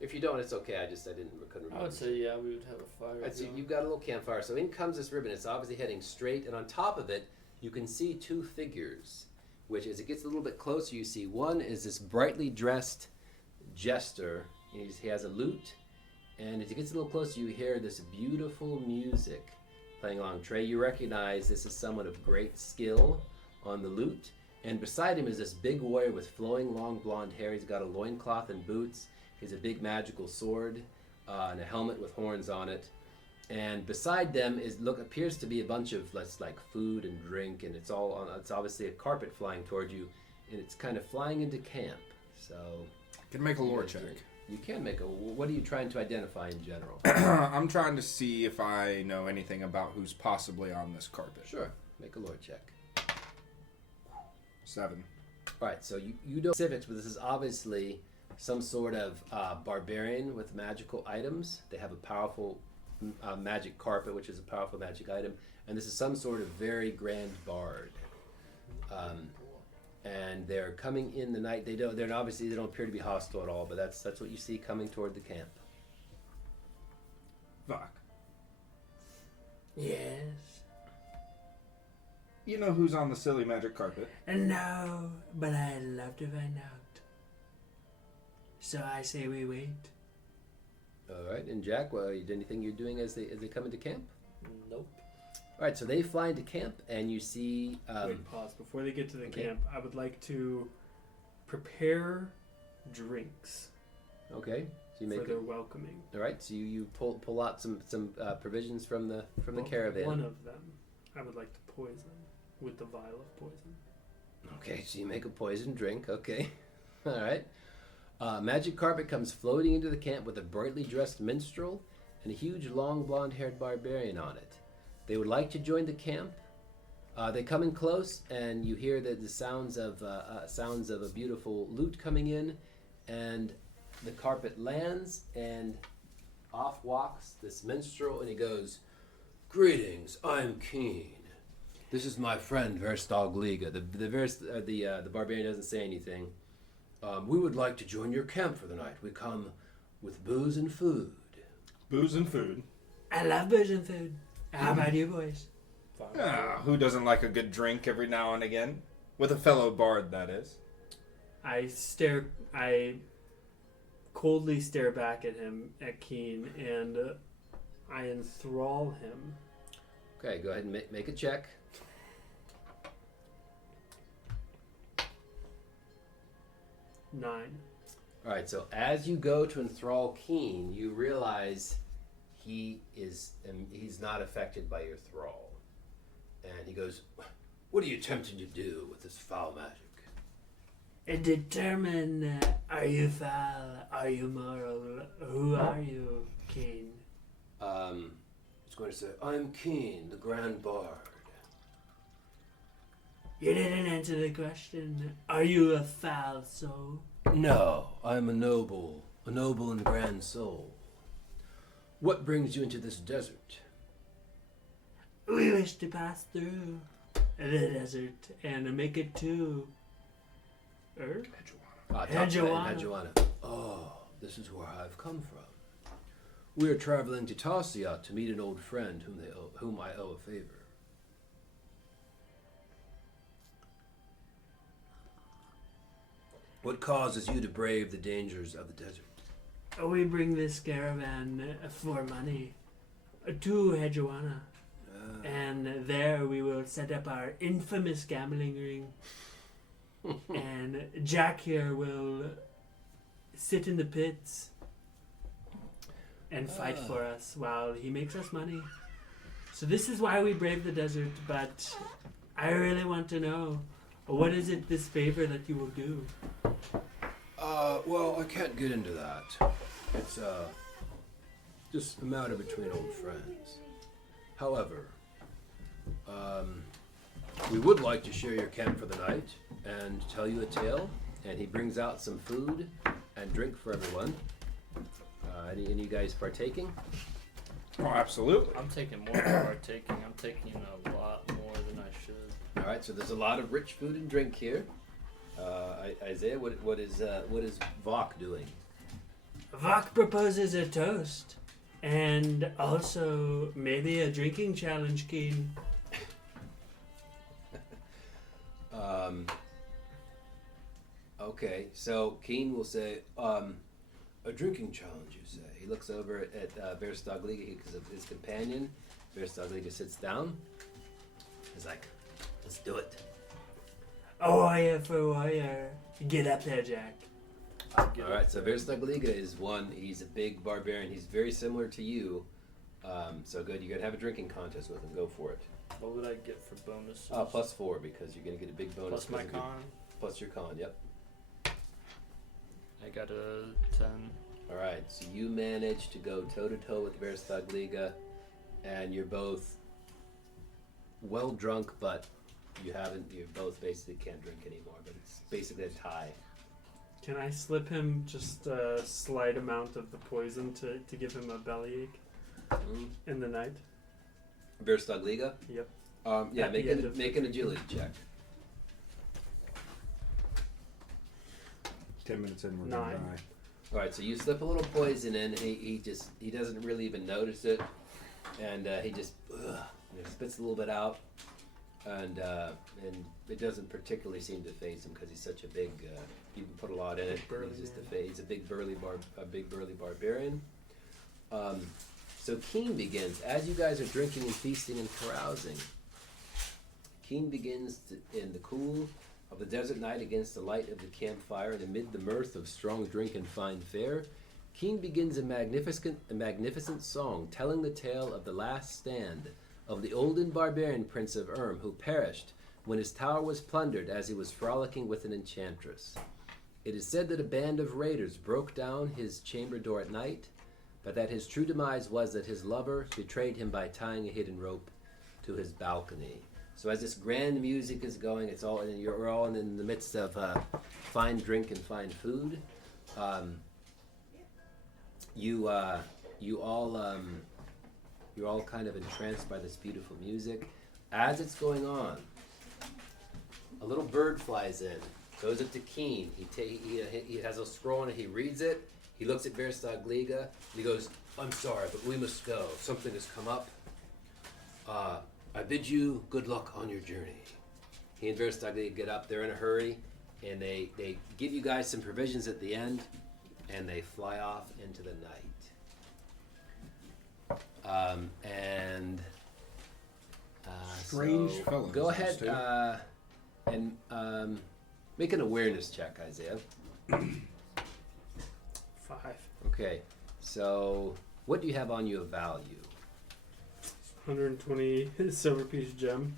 if you don't, it's okay. I couldn't remember. I would say we would have a fire. Right, so going. you've got a little campfire. So in comes this ribbon. It's obviously heading straight, and on top of it, you can see 2 figures. Which, as it gets a little bit closer, you see one is this brightly dressed jester. He has a lute, and as it gets a little closer, you hear this beautiful music playing along. Trey, you recognize this is someone of great skill on the lute, and beside him is this big warrior with flowing long blonde hair. He's got a loincloth and boots. He has a big magical sword and a helmet with horns on it. And beside them appears to be a bunch of like food and drink, and it's obviously a carpet flying toward you, and it's kind of flying into camp. So Can make a lore check. You can make a. What are you trying to identify in general? I'm trying to see if I know anything about who's possibly on this carpet. Sure, make a lore check. 7. All right, so you know specifics, but this is obviously some sort of barbarian with magical items. They have a powerful magic carpet, which is a powerful magic item, and this is some sort of very grand bard. And they're coming in the night. They don't appear to be hostile at all, but that's what you see coming toward the camp. Vok, Yes. you know who's on the silly magic carpet? No, but I'd love to find out. So I say we wait. All right, and Jack, well, anything you're doing as they come into camp? Nope. All right, so they fly into camp, and you see. Wait, pause. Before they get to the okay. camp, I would like to prepare drinks Okay, so you for make. their welcoming. All right, so you pull out some provisions from the caravan. One of them, I would like to poison with the vial of poison. Okay, so you make a poison drink. Okay, all right. Magic carpet comes floating into the camp with a brightly dressed minstrel and a huge, long, blonde-haired barbarian on it. They would like to join the camp. They come in close, and you hear the sounds of a beautiful lute coming in, and the carpet lands, and off walks this minstrel, and he goes, "Greetings, I'm Keen. This is my friend Verstagliga." The barbarian doesn't say anything. We would like to join your camp for the night. We come with booze and food. Booze and food. I love booze and food. How about you boys? Who doesn't like a good drink every now and again? With a fellow bard, that is. I coldly stare back at him, at Keen, and I enthrall him. Okay, go ahead and make a check. Nine. All right, so as you go to enthrall Keen, you realize he's not affected by your thrall. And he goes, "What are you attempting to do with this foul magic?" Determine, are you foul? Are you moral? Who are you, Keen? He's going to say, "I'm Keen, the Grand Bard." You didn't answer the question. Are you a foul soul? No, I'm a noble and grand soul. What brings you into this desert? We wish to pass through the desert and make it to Earth. Hedgewana. Oh, this is where I've come from. We are traveling to Tarsiat to meet an old friend whom I owe a favor. What causes you to brave the dangers of the desert? We bring this caravan for money to Hedgewana. And there we will set up our infamous gambling ring. And Jack here will sit in the pits and fight for us while he makes us money. So this is why we brave the desert, but I really want to know, what is it, this favor that you will do? Well, I can't get into that. It's, just a matter between old friends. However, we would like to share your camp for the night and tell you a tale. And he brings out some food and drink for everyone. Any of you guys partaking? Oh, absolutely. I'm taking more than partaking. I'm taking a lot more than I should. All right, so there's a lot of rich food and drink here. Isaiah, what is Vok doing? Vok proposes a toast. And also maybe a drinking challenge, Keen. Okay, so Keen will say, a drinking challenge, you say. He looks over at Verstagliga because of his companion. Verstagliga sits down. He's like, let's do it. Warrior for warrior. Get up there, Jack. Alright, so Verstagliga is one. He's a big barbarian. He's very similar to you. So good. You're going to have a drinking contest with him. Go for it. What would I get for bonuses? +4 because you're going to get a big bonus. Plus my con. Plus your con, yep. I got a 10. Alright, so you manage to go toe-to-toe with Verstagliga, and you're both well drunk, but you haven't. You both basically can't drink anymore, but it's basically a tie. Can I slip him just a slight amount of the poison to give him a bellyache in the night? Verstag Liga? Yep. Yeah, At the end of make an agility check. 10 minutes in, we're 9. gonna die. All right, so you slip a little poison in. He doesn't really even notice it, and he just spits a little bit out, and it doesn't particularly seem to faze him because he's such a big. You can put a lot in it. Burly He's just man. he's a big burly barbarian. So Keen begins as you guys are drinking and feasting and carousing. Keen begins in the cool of the desert night against the light of the campfire and amid the mirth of strong drink and fine fare. Keen begins a magnificent song telling the tale of the last stand of the olden barbarian prince of Erm who perished when his tower was plundered as he was frolicking with an enchantress. It is said that a band of raiders broke down his chamber door at night, but that his true demise was that his lover betrayed him by tying a hidden rope to his balcony. So as this grand music is going, we're all in the midst of fine drink and fine food. You're all kind of entranced by this beautiful music. As it's going on, a little bird flies in, goes up to Keen. He has a scroll and he reads it. He looks at Verstag Liga and he goes, "I'm sorry, but we must go. Something has come up. I bid you good luck on your journey." He and Verstag Liga get up. They're in a hurry, and they give you guys some provisions at the end, and they fly off into the night. Strange so fellows, go those ahead two. and make an awareness check, Isaiah. 5. Okay, so what do you have on you of value? 120 silver piece gem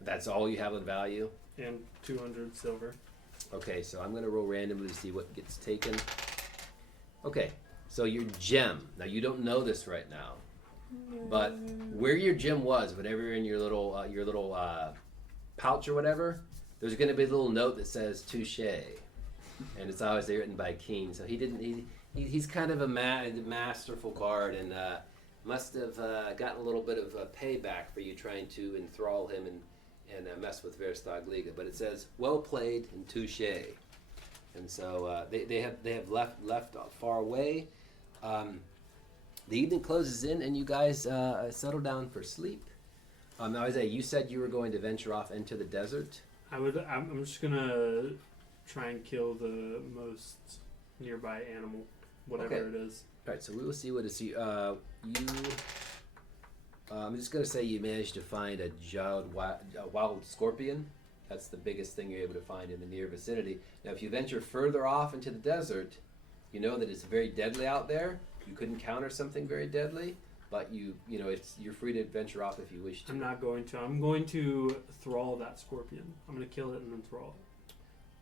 That's all you have of value? and 200 silver. Okay, so I'm going to roll randomly to see what gets taken. Okay, so your gem. Now, you don't know this right now, but where your gem was, whenever you're in your little pouch or whatever, there's going to be a little note that says "touche," and it's obviously written by Keen. So he's kind of a masterful bard, and must have gotten a little bit of payback for you trying to enthrall him and mess with Verstag Liga. But it says "well played" and "touche," and so they have left far away. The evening closes in, and you guys settle down for sleep. Now, Isaiah, you said you were going to venture off into the desert. I'm just gonna try and kill the most nearby animal, whatever Okay. it is. All right, so we will see what is I'm just going to say you managed to find a wild scorpion. That's the biggest thing you're able to find in the near vicinity. Now, if you venture further off into the desert, you know that it's very deadly out there. You couldn't counter something very deadly, but you're free to venture off if you wish to. I'm not going to. I'm going to thrall that scorpion. I'm going to kill it and then thrall it.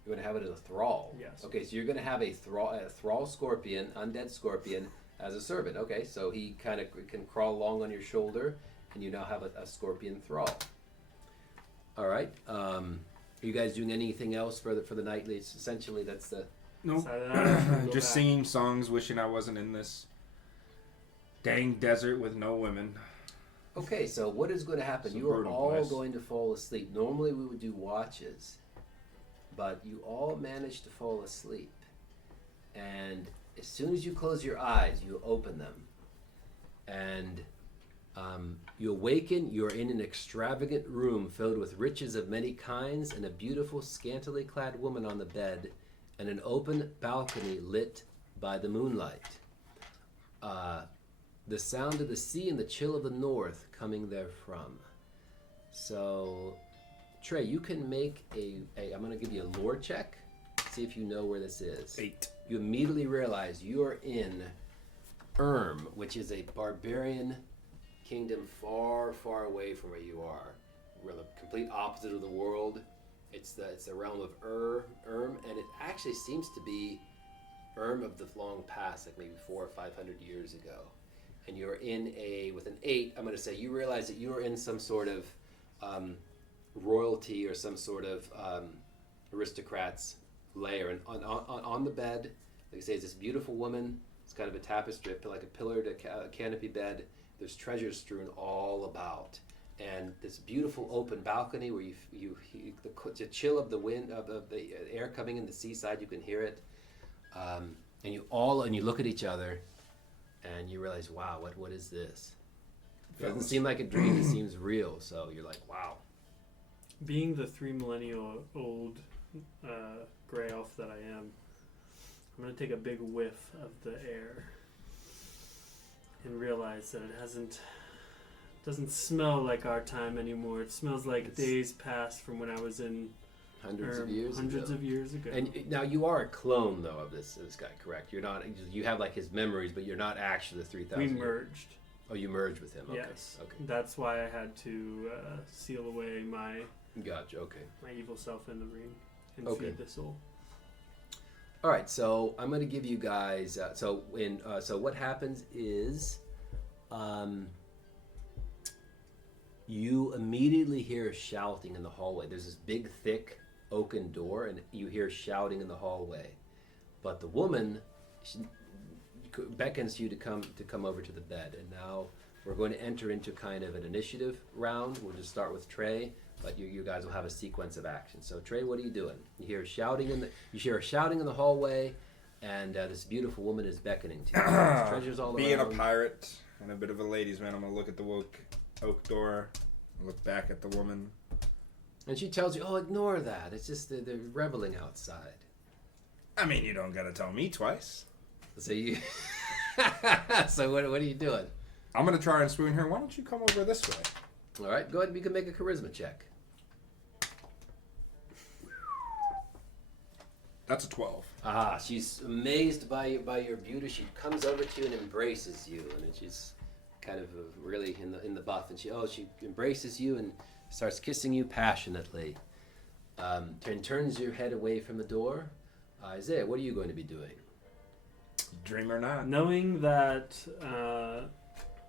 You're going to have it as a thrall. Yes. Okay, so you're going to have a thrall scorpion, undead scorpion, as a servant. Okay, so he kind of can crawl along on your shoulder, and you now have a scorpion thrall. All right. Are you guys doing anything else for the night? Essentially, that's the. Nope. So then I'm gonna go Just back. singing songs, wishing I wasn't in this dang desert with no women. Okay, so what is going to happen? It's a You are brutal all place. going to fall asleep. Normally we would do watches, but you all managed to fall asleep. And as soon as you close your eyes, you open them. And you awaken, you're in an extravagant room filled with riches of many kinds and a beautiful, scantily clad woman on the bed and an open balcony lit by the moonlight. The sound of the sea and the chill of the north coming therefrom. So, Trey, you can make I'm going to give you a lore check. See if you know where this is. 8. You immediately realize you are in Erm, which is a barbarian kingdom far, far away from where you are. We're the complete opposite of the world. It's the realm of Erm, and it actually seems to be Erm of the long past, like maybe 400 or 500 years ago. And you're in with an 8, I'm going to say you realize that you are in some sort of royalty or some sort of aristocrat's lair. And on the bed, like I say, is this beautiful woman. It's kind of a tapestry, like a pillared canopy bed. There's treasures strewn all about. And this beautiful open balcony where the chill of the wind, of the air coming in the seaside, you can hear it. And you look at each other and you realize, wow, what is this? It doesn't seem like a dream, it seems real. So you're like, wow. Being the 3 millennial old gray elf that I am, I'm going to take a big whiff of the air and realize that it doesn't smell like our time anymore. It smells like days past from when I was in hundreds of years ago. And now you are a clone though of this guy, correct? You're not. You have like his memories, but you're not actually the 3,000. we merged. Oh, you merged with him. Okay. Yes. Okay. That's why I had to seal away my Gotcha. Okay. my evil self in the ring and Okay. feed the soul. All right. So I'm going to give you guys. So what happens is, you immediately hear shouting in the hallway. There's this big, thick oaken door, and you hear shouting in the hallway. But the woman beckons you to come over to the bed. And now we're going to enter into kind of an initiative round. We'll just start with Trey, but you guys will have a sequence of action. So Trey, what are you doing? You hear shouting in the hallway, and this beautiful woman is beckoning to you. There's treasures all Being around. a pirate and a bit of a ladies' man, I'm gonna look at the oak door, look back at the woman. And she tells you, "Oh, ignore that. It's just they're reveling outside." I mean, you don't gotta tell me twice. So you, so what are you doing? I'm gonna try and swoon her. Why don't you come over this way? All right, go ahead. You can make a charisma check. That's a 12. Ah, she's amazed by your beauty. She comes over to you and embraces you, and then she's kind of really in the buff, and she embraces you and starts kissing you passionately. Turns your head away from the door. Isaiah, what are you going to be doing? Dream or not. Knowing that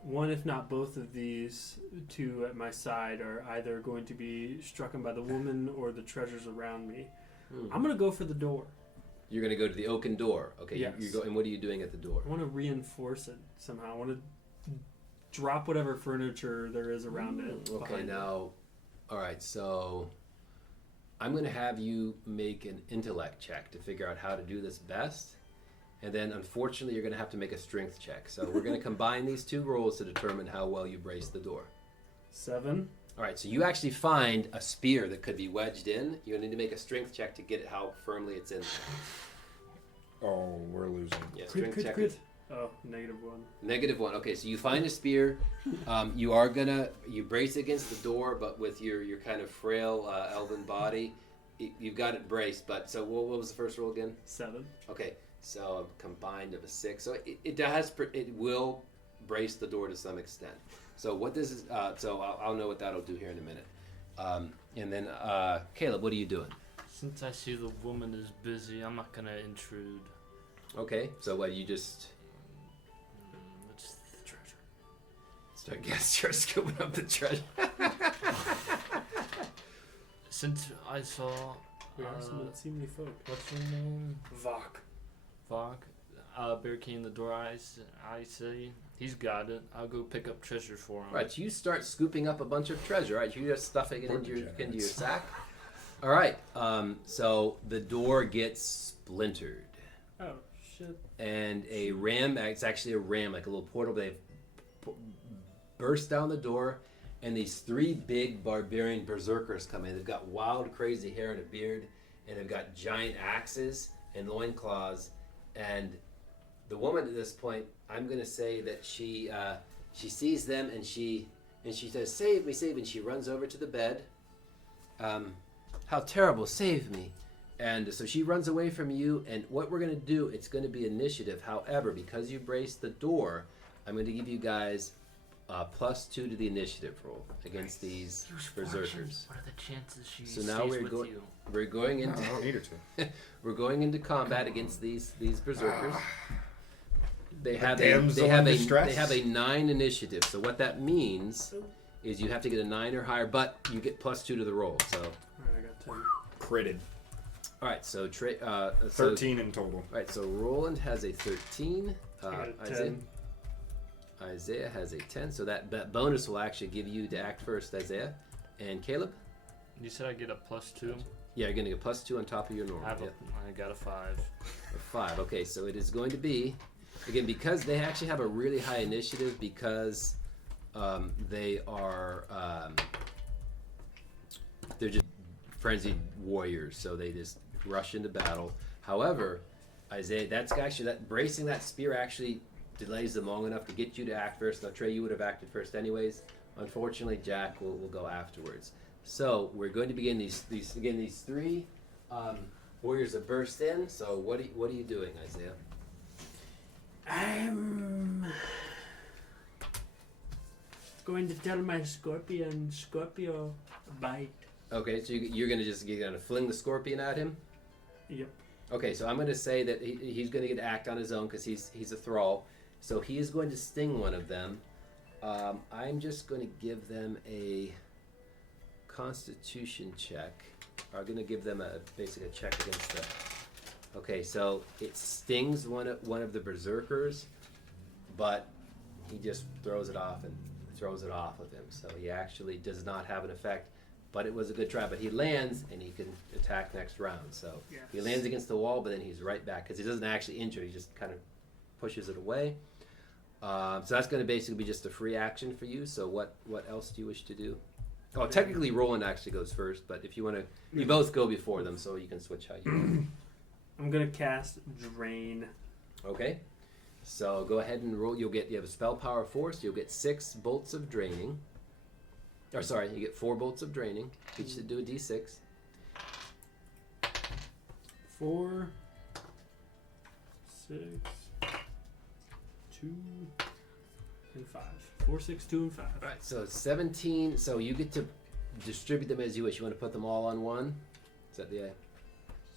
one, if not both of these two at my side are either going to be struck by the woman or the treasures around me, I'm going to go for the door. You're going to go to the oaken door. Okay, Yes. you go, and what are you doing at the door? I want to reinforce it somehow. I want to drop whatever furniture there is around it. Okay, behind it. now, all right, so I'm going to have you make an intellect check to figure out how to do this best. And then, unfortunately, you're going to have to make a strength check. So we're going to combine these two rolls to determine how well you brace the door. 7. All right, so you actually find a spear that could be wedged in. You need to make a strength check to get it how firmly it's in there. Oh, we're losing. Yeah, strength check. Oh, -1. -1. Okay, so you find a spear. You brace against the door, but with your kind of frail elven body, you've got it braced. But so what was the first roll again? 7. Okay, so combined of a 6. So it will brace the door to some extent. So what this is, so I'll know what that'll do here in a minute. And then Caleb, what are you doing? Since I see the woman is busy, I'm not gonna intrude. Okay, so what you just It's the treasure. start scooping up the treasure. Since I saw, We are some unseemly folk. what's your name? Vok. Barricading the door. I say he's got it. I'll go pick up treasure for him. Right, you start scooping up a bunch of treasure. Right, you just stuffing it We're into your degenerates. sack. All right, so the door gets splintered, Oh, shit. and a ram. It's actually a ram, like a little portal. They burst down the door, and these 3 big barbarian berserkers come in. They've got wild, crazy hair and a beard, and they've got giant axes and loincloths. And the woman at this point, I'm going to say that she sees them, and she says, "Save me, save me!" And she runs over to the bed. How terrible! Save me! And so she runs away from you. And what we're going to do, it's going to be initiative. However, because you braced the door, I'm going to give you guys +2 to the initiative roll against these berserkers. What are the chances she So now stays we're with going. you? We're going No, into. I don't need her to. We're going into combat against these berserkers. They have damsel in distress. they have a 9 initiative. So what that means is you have to get a 9 or higher, but you get +2 to the roll. So, Alright, I got 10. Critted. all right. So 13 in total. All right. So Roland has a 13. I got a 10. Isaiah has a 10. So that bonus will actually give you to act first, Isaiah. And Caleb? You said I get a +2. Yeah, you're going to get +2 on top of your normal. I got a 5. A 5. Okay, so it is going to be, again, because they actually have a really high initiative because they are, they're just frenzied warriors, so they just rush into battle. However, Isaiah, bracing that spear actually delays them long enough to get you to act first. Now, Trey, you would have acted first anyways. Unfortunately, Jack will go afterwards. So we're going to begin these 3 warriors that burst in. So what are you doing, Isaiah? I'm going to tell my scorpion, Scorpio, bite. Okay, so you're going to fling the scorpion at him? Yep. Okay, so I'm going to say that he's going to get to act on his own because he's a thrall. So he is going to sting one of them. I'm just going to give them a Constitution check. I'm going to give them basically a check against the. Okay, so it stings one of the berserkers, but he just throws it off of him. So he actually does not have an effect. But it was a good try. But he lands and he can attack next round. So Yes. he lands against the wall, but then he's right back because he doesn't actually injure. He just kind of pushes it away. So that's going to basically be just a free action for you. So what else do you wish to do? Oh, technically Roland actually goes first, but if you want to, you both go before them, so you can switch how you want. I'm gonna cast Drain. Okay. So go ahead and roll. You have a spell power 4, so you'll get 6 bolts of draining. Or sorry, you get 4 bolts of draining. Each to do a d6. 4, 6, 2, and 5. 4, 6, 2, and 5. All right. So 17. So you get to distribute them as you wish. You want to put them all on one? Is that the?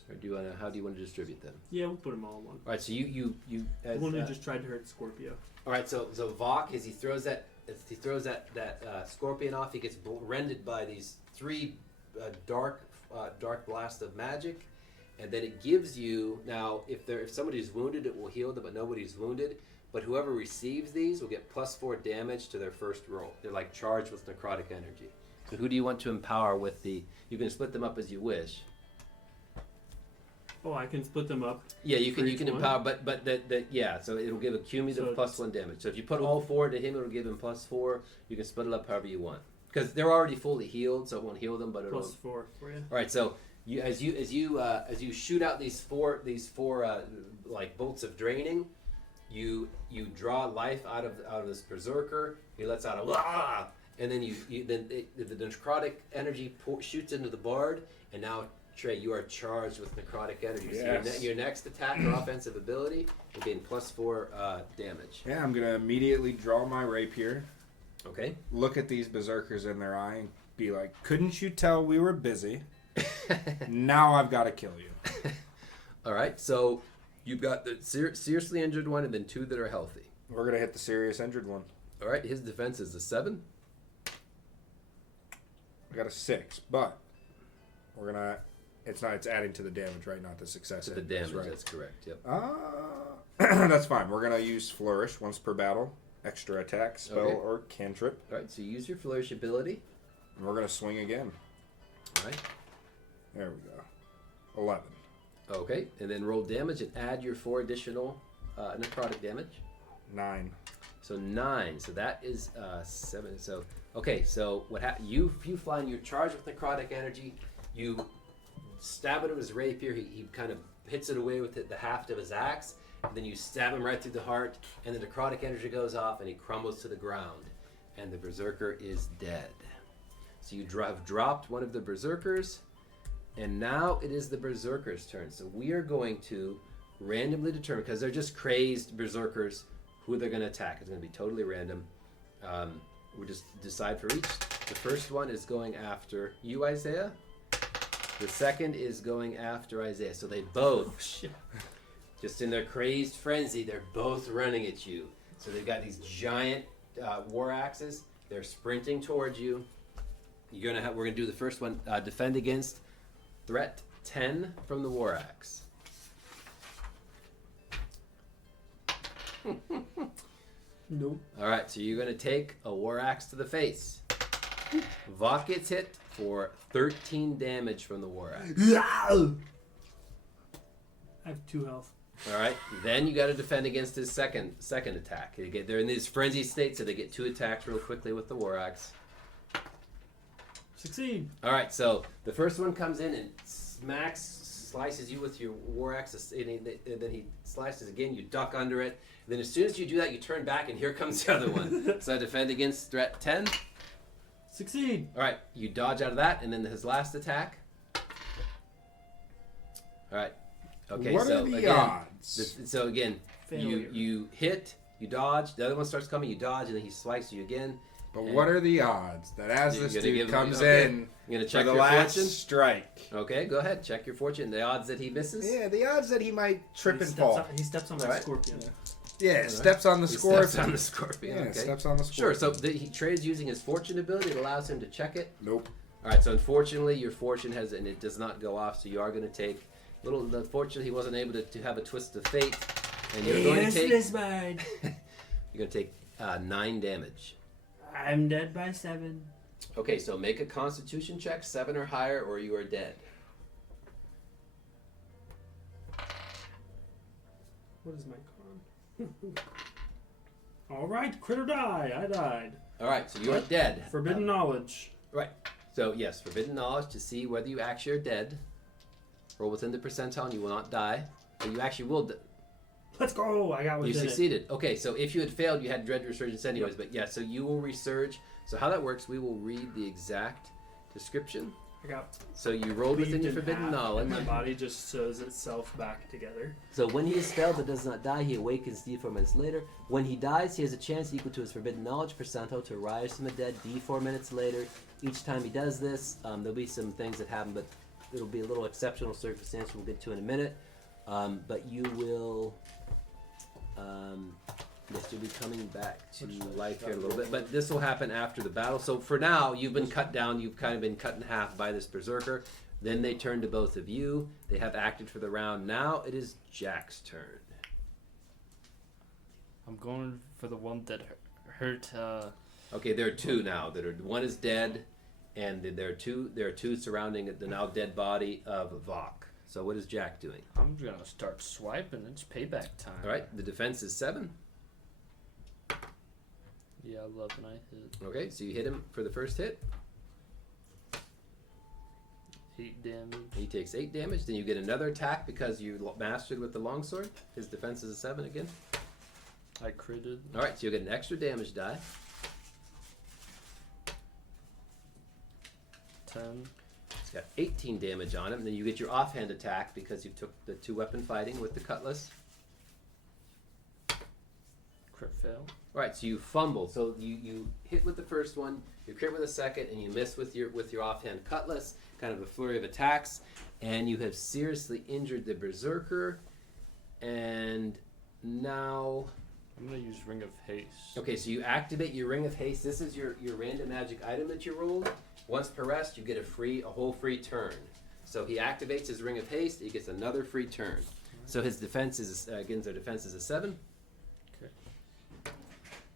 Or do you want to? How do you want to distribute them? Yeah, we'll put them all in one. All right. So you. The one who just tried to hurt Scorpio. All right. So Vok, as he throws that scorpion off, he gets rended by these 3 dark blasts of magic, and then it gives you now if somebody's wounded, it will heal them, but nobody's wounded. But whoever receives these will get +4 damage to their first roll. They're like charged with necrotic energy. So who do you want to empower with the? You can split them up as you wish. Oh, I can split them up. Yeah, you For can each one? empower, but yeah. So it'll give a cumulative So +1 damage. So if you put all 4 to him, it'll give him +4. You can split it up however you want because they're already fully healed, so it won't heal them, but it'll. +4 for you. All right, so as you shoot out these four like bolts of draining, you draw life out of this berserker. He lets out a "Wah!" and then the necrotic energy shoots into the bard, and now Trey, you are charged with necrotic energy. Yes. So your next attack or offensive ability will gain +4 damage. Yeah, I'm gonna immediately draw my rapier, Okay. look at these berserkers in their eye, and be like, "Couldn't you tell we were busy? Now I've got to kill you." All right. So you've got the seriously injured one, and then 2 that are healthy. We're gonna hit the serious injured one. All right. His defense is a 7. I got a 6, but we're gonna. It's adding to the damage, right? Not the success. To the index, damage. right? That's correct. Yep. That's fine. We're gonna use flourish once per battle, extra attack, spell, Okay. or cantrip, All right. So you use your flourish ability. and we're gonna swing again. All right. There we go. 11. Okay, and then roll damage and add your 4 additional necrotic damage. 9. So 9. So that is 7. So okay. So what happens? You fly and you're charged with necrotic energy. You stab it with his rapier. He kind of hits it away with the haft of his axe, and then you stab him right through the heart, and the necrotic energy goes off, and he crumbles to the ground, and the berserker is dead. So you have dropped one of the berserkers. And now it is the berserker's turn. So we are going to randomly determine, because they're just crazed berserkers, who they're going to attack. It's going to be totally random. We'll just decide for each. The first one is going after you, Isaiah. The second is going after Isaiah. So they both, just in their crazed frenzy, they're both running at you. So they've got these giant war axes. They're sprinting towards you. We're gonna do the first one. Defend against threat 10 from the war axe. Nope. All right, so you're gonna take a war axe to the face. Vok gets hit for 13 damage from the war axe. I have 2 health. All right, then you got to defend against his second attack. They're in this frenzy state, so they get 2 attacks real quickly with the war axe. Succeed. All right, so the first one comes in and slices you with your war axe, and then he slices again. You duck under it. Then as soon as you do that, you turn back, and here comes the other one. So defend against threat 10. Succeed. All right, you dodge out of that, and then his last attack. All right. Okay, What so are the again, odds? so again, Failure. you hit, you dodge. The other one starts coming, you dodge, and then he slices you again. But And what are the odds that as you're this gonna dude give him- comes okay. in You're gonna for check the your last fortune. strike? Okay, go ahead. Check your fortune. The odds that he misses. Yeah, the odds that he might trip He and steps fall. he steps on my Alright. scorpion. Yeah, Alright. steps on the He scorpion. steps on the scorpion. Yeah, Okay. steps on the Sure. scorpion. So he trades using his fortune ability. It allows him to check it. Nope. All right. So unfortunately, your fortune has, and it does not go off. So you are going to take little. Unfortunately, he wasn't able to have a twist of fate, and you're going to take. Useless bird. You're going to take 9 damage. I'm dead by 7. Okay. So make a Constitution check, 7 or higher, or you are dead. What is my con? All right, crit or die. I died. All right. So you are dead. Forbidden knowledge. So yes, forbidden knowledge to see whether you actually are dead. Roll within the percentile, and you will not die. But you actually will. Let's go. I got You within it. succeeded. Okay, so if you had failed, you had dread resurgence anyways. But yeah, so you will resurge. So how that works, we will read the exact description. I got So you rolled within cleaved your in forbidden half, knowledge. and my body just sews itself back together. So when he is felled but does not die, he awakens D4 minutes later. When he dies, he has a chance equal to his forbidden knowledge percentile to rise from the dead D4 minutes later. Each time he does this, there'll be some things that happen, but it'll be a little exceptional circumstance we'll get to in a minute. But you will... yes, you'll be coming back to life here in a little bit, but this will happen after the battle. So for now, you've been cut down. You've kind of been cut in half by this berserker. Then they turn to both of you. They have acted for the round. Now it is Jack's turn. I'm going for the one that hurt. Okay, there are 2 now. One is dead, and there are two surrounding the now dead body of Vok. So what is Jack doing? I'm gonna start swiping. It's payback time. All right, the defense is 7. Yeah, 11. I hit. Okay, so you hit him for the first hit. 8 damage. He takes 8 damage. Then you get another attack because you mastered with the longsword. His defense is a 7 again. I critted. All right, so you get an extra damage die. 10. It's got 18 damage on him. And then you get your offhand attack because you took the 2-weapon fighting with the cutlass. Crit fail. All right, so you fumble. So you hit with the first one, you crit with the second, and you miss with your offhand cutlass. Kind of a flurry of attacks, and you have seriously injured the berserker. And now, I'm gonna use Ring of Haste. okay, so you activate your Ring of Haste. This is your random magic item that you rolled. Once per rest, you get a whole free turn. So he activates his Ring of Haste. He gets another free turn. So his defense is again. Their defense is a 7.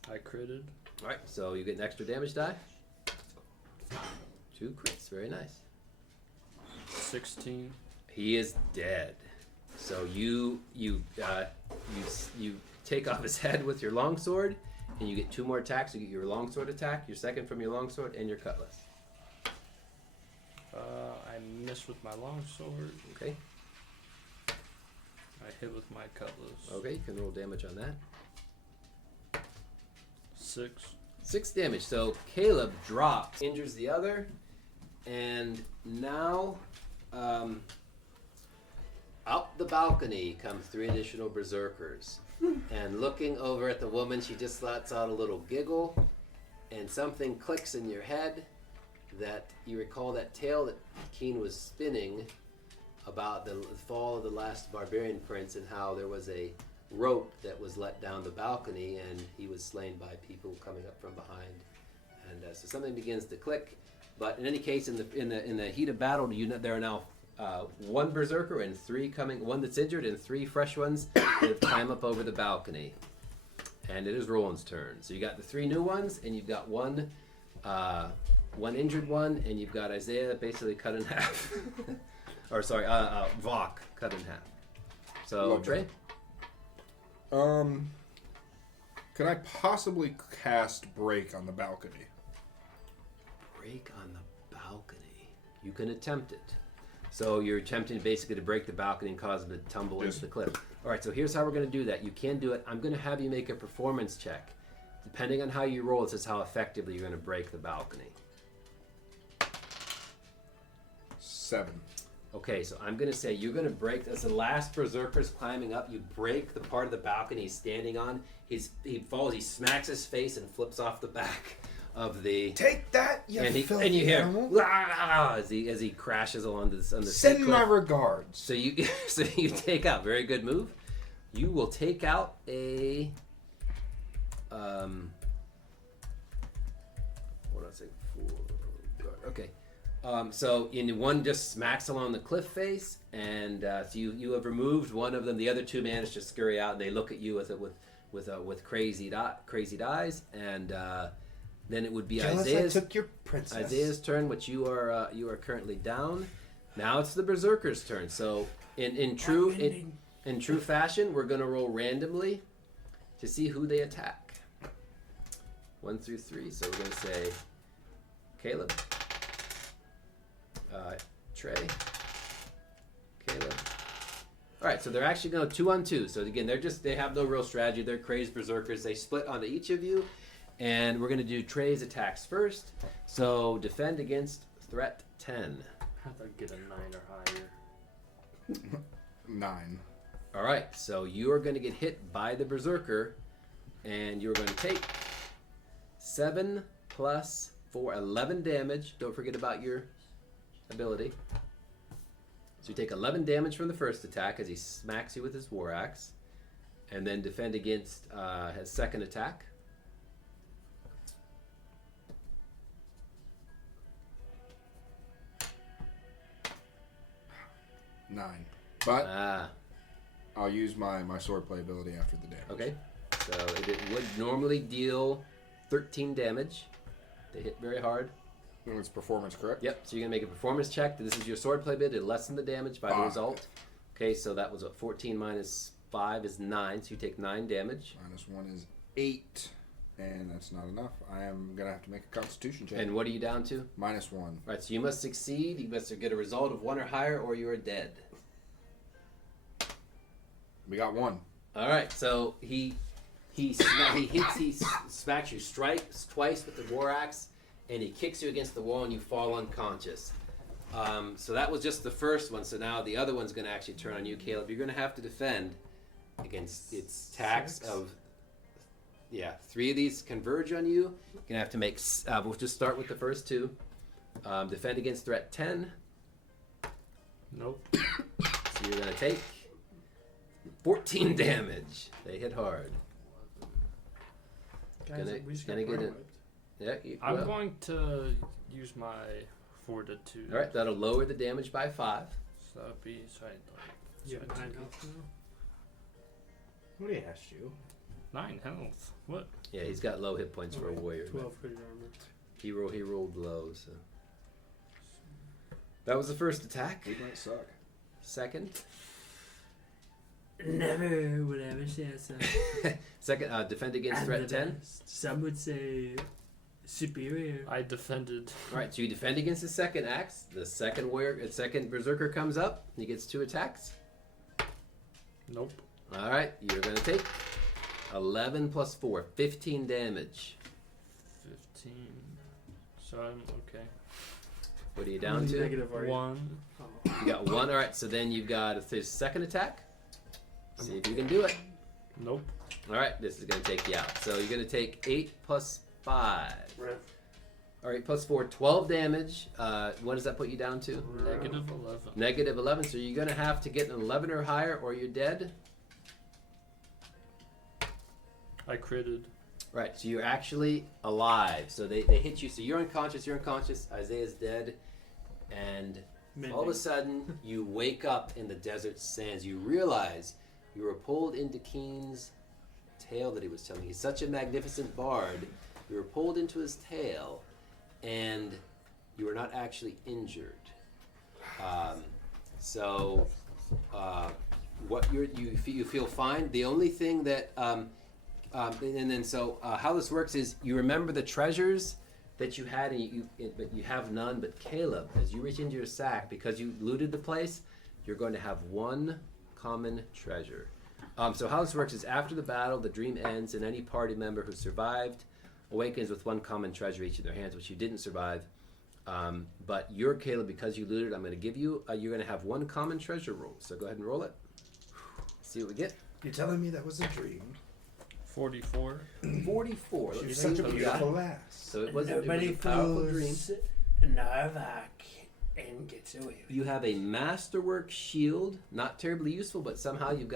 I critted. All right, so you get an extra damage die. 2 crits, very nice. 16. He is dead. So you take off his head with your longsword, and you get 2 more attacks. You get your longsword attack, your second from your longsword, and your cutlass. I missed with my longsword. Okay. I hit with my cutlass. Okay, you can roll damage on that. 6. 6 damage. So Caleb drops, injures the other, and now out the balcony come 3 additional berserkers. And looking over at the woman, she just lets out a little giggle, and something clicks in your head that you recall that tale that Keen was spinning about the fall of the last barbarian prince and how there was a rope that was let down the balcony and he was slain by people coming up from behind And so something begins to click. But in any case, in the heat of battle, there are now one berserker and three coming. One that's injured and three fresh ones that climb up over the balcony. And it is Roland's turn. So you got the three new ones, and you've got one injured one, and you've got Isaiah basically cut in half. Or sorry, Vok cut in half. So Love Trey. Can I possibly cast Break on the balcony? Break on the balcony. You can attempt it. So you're attempting basically to break the balcony and cause them to tumble into the cliff. All right, so here's how we're going to do that. You can do it. I'm going to have you make a performance check. Depending on how you roll, this is how effectively you're going to break the balcony. 7. Okay, so I'm going to say you're going to break, as the last berserker's climbing up, you break the part of the balcony he's standing on. He falls, he smacks his face and flips off the back of the... Take that, you and filthy you hear animal. "Wah!" as he crashes along the Send sea my cliff. regards. So you take out, very good move. You will take out a what did I say? 4 guard. Okay. So in one just smacks along the cliff face, and so you have removed one of them. The other two manage to scurry out, and they look at you with crazy eyes, and then it would be I took your princess. Isaiah's turn, which you are currently down. Now it's the berserker's turn. So in true fashion, we're gonna roll randomly to see who they attack. 1 through 3. So we're gonna say Caleb, Trey, Caleb. All right, so they're actually going 2 on 2. So again, they have no real strategy. They're crazed berserkers. They split onto each of you, and we're going to do Trey's attacks first. So defend against threat 10. How'd I get a 9 or higher? 9. All right, so you are going to get hit by the berserker, and you're going to take 7 plus 4, 11 damage. Don't forget about your ability. So you take 11 damage from the first attack as he smacks you with his war axe, and then defend against his second attack. Nine. But I'll use my swordplay ability after the damage. Okay, so it would normally deal 13 damage. They hit very hard. And it's performance, correct? Yep, so you're going to make a performance check. This is your swordplay bit. It lessen the damage by the result. Okay, so that was 14 minus 5 is 9, so you take 9 damage. Minus 1 is 8, and that's not enough. I am going to have to make a constitution check. And what are you down to? Minus 1. All right, so you must succeed. You must get a result of 1 or higher, or you are dead. We got 1. All right, so he smacks you, strikes twice with the war axe, and he kicks you against the wall, and you fall unconscious. So that was just the first one. So now the other one's going to actually turn on you, Caleb. You're going to have to defend against its attacks of 3 of these converge on you. You're going to have to make. We'll just start with the first 2. Defend against threat 10. Nope. So you're going to take 14 damage. They hit hard. Guys, we just got gonna get it. wiped. Yeah, I'm going to use my fortitude. All right, that'll lower the damage by 5. So that'd be You have 9 health now? What did he ask you? 9 health. What? Yeah, he's got low hit points for a warrior. 12 for your armor. He rolled low, so that was the first attack. We might suck. Second, Never would ever say so. second, defend against I'm threat the 10. best. Some would say superior. I defended. All right, so you defend against the second axe. The second berserker comes up. And he gets 2 attacks. Nope. All right, you're gonna take 11 plus 4, 15 damage. 15. So I'm okay. What are you down to? Negative are you? 1. You got 1. All right, so then you've got a second attack. See if you can do it. Nope. All right, this is going to take you out. So you're going to take 8 plus 5. Right. All right, plus 4, 12 damage. What does that put you down to? Negative 11. Negative 11. So you're going to have to get an 11 or higher, or you're dead. I critted. Right, so you're actually alive. So they hit you. So you're unconscious. Isaiah's dead, and all of a sudden you wake up in the desert sands. You realize you were pulled into Keen's tale that he was telling. He's such a magnificent bard. You were pulled into his tale, and you were not actually injured. What you feel fine. The only thing that how this works is you remember the treasures that you had, but you have none. But Caleb, as you reach into your sack, because you looted the place, you're going to have one common treasure. So how this works is after the battle, the dream ends, and any party member who survived awakens with one common treasure each in their hands, which you didn't survive. But you're Caleb, because you looted. I'm going to give you. You're going to have one common treasure roll. So go ahead and roll it. See what we get. You're telling me that was a dream? 44. 44. She Let me was see such a what we beautiful got. lass. So it was a Nobody powerful dream. fools Narvak and gets away with it. You have a masterwork shield, not terribly useful, but somehow you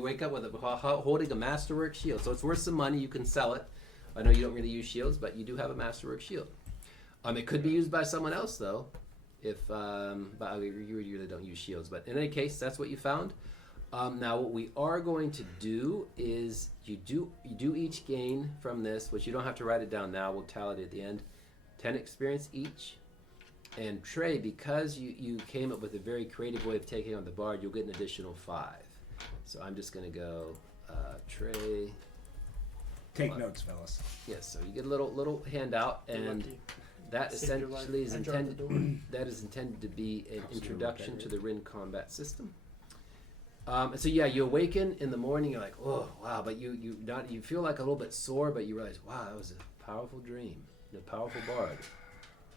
wake up with holding a masterwork shield. So it's worth some money. You can sell it. I know you don't really use shields, but you do have a masterwork shield. It could be used by someone else though, but you really don't use shields. But in any case, that's what you found. Now what we are going to do is you do each gain from this, which you don't have to write it down now. We'll tally it at the end. 10 experience each. And Trey, because you came up with a very creative way of taking on the bard, you'll get an additional 5. So I'm just going to go Trey. Take notes, fellas. Yes, so you get a little handout, and that Saved your life. essentially is I dropped the intended. That is intended to be an introduction to the Rin combat system. So yeah, you awaken in the morning. You're like, oh wow, but you feel like a little bit sore, but you realize, wow, that was a powerful dream, a powerful bard.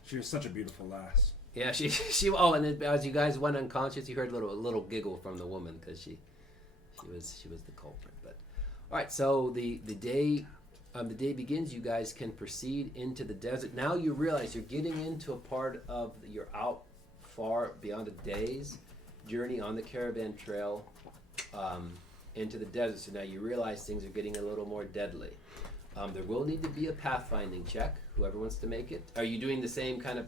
She was such a beautiful lass. Yeah, she. Oh, and then as you guys went unconscious, you heard a little giggle from the woman because she was the culprit. But all right, so the day begins. You guys can proceed into the desert. Now you realize you're getting into a part of you're out far beyond a day's journey on the caravan trail into the desert. So now you realize things are getting a little more deadly. There will need to be a pathfinding check. Whoever wants to make it. Are you doing the same kind of?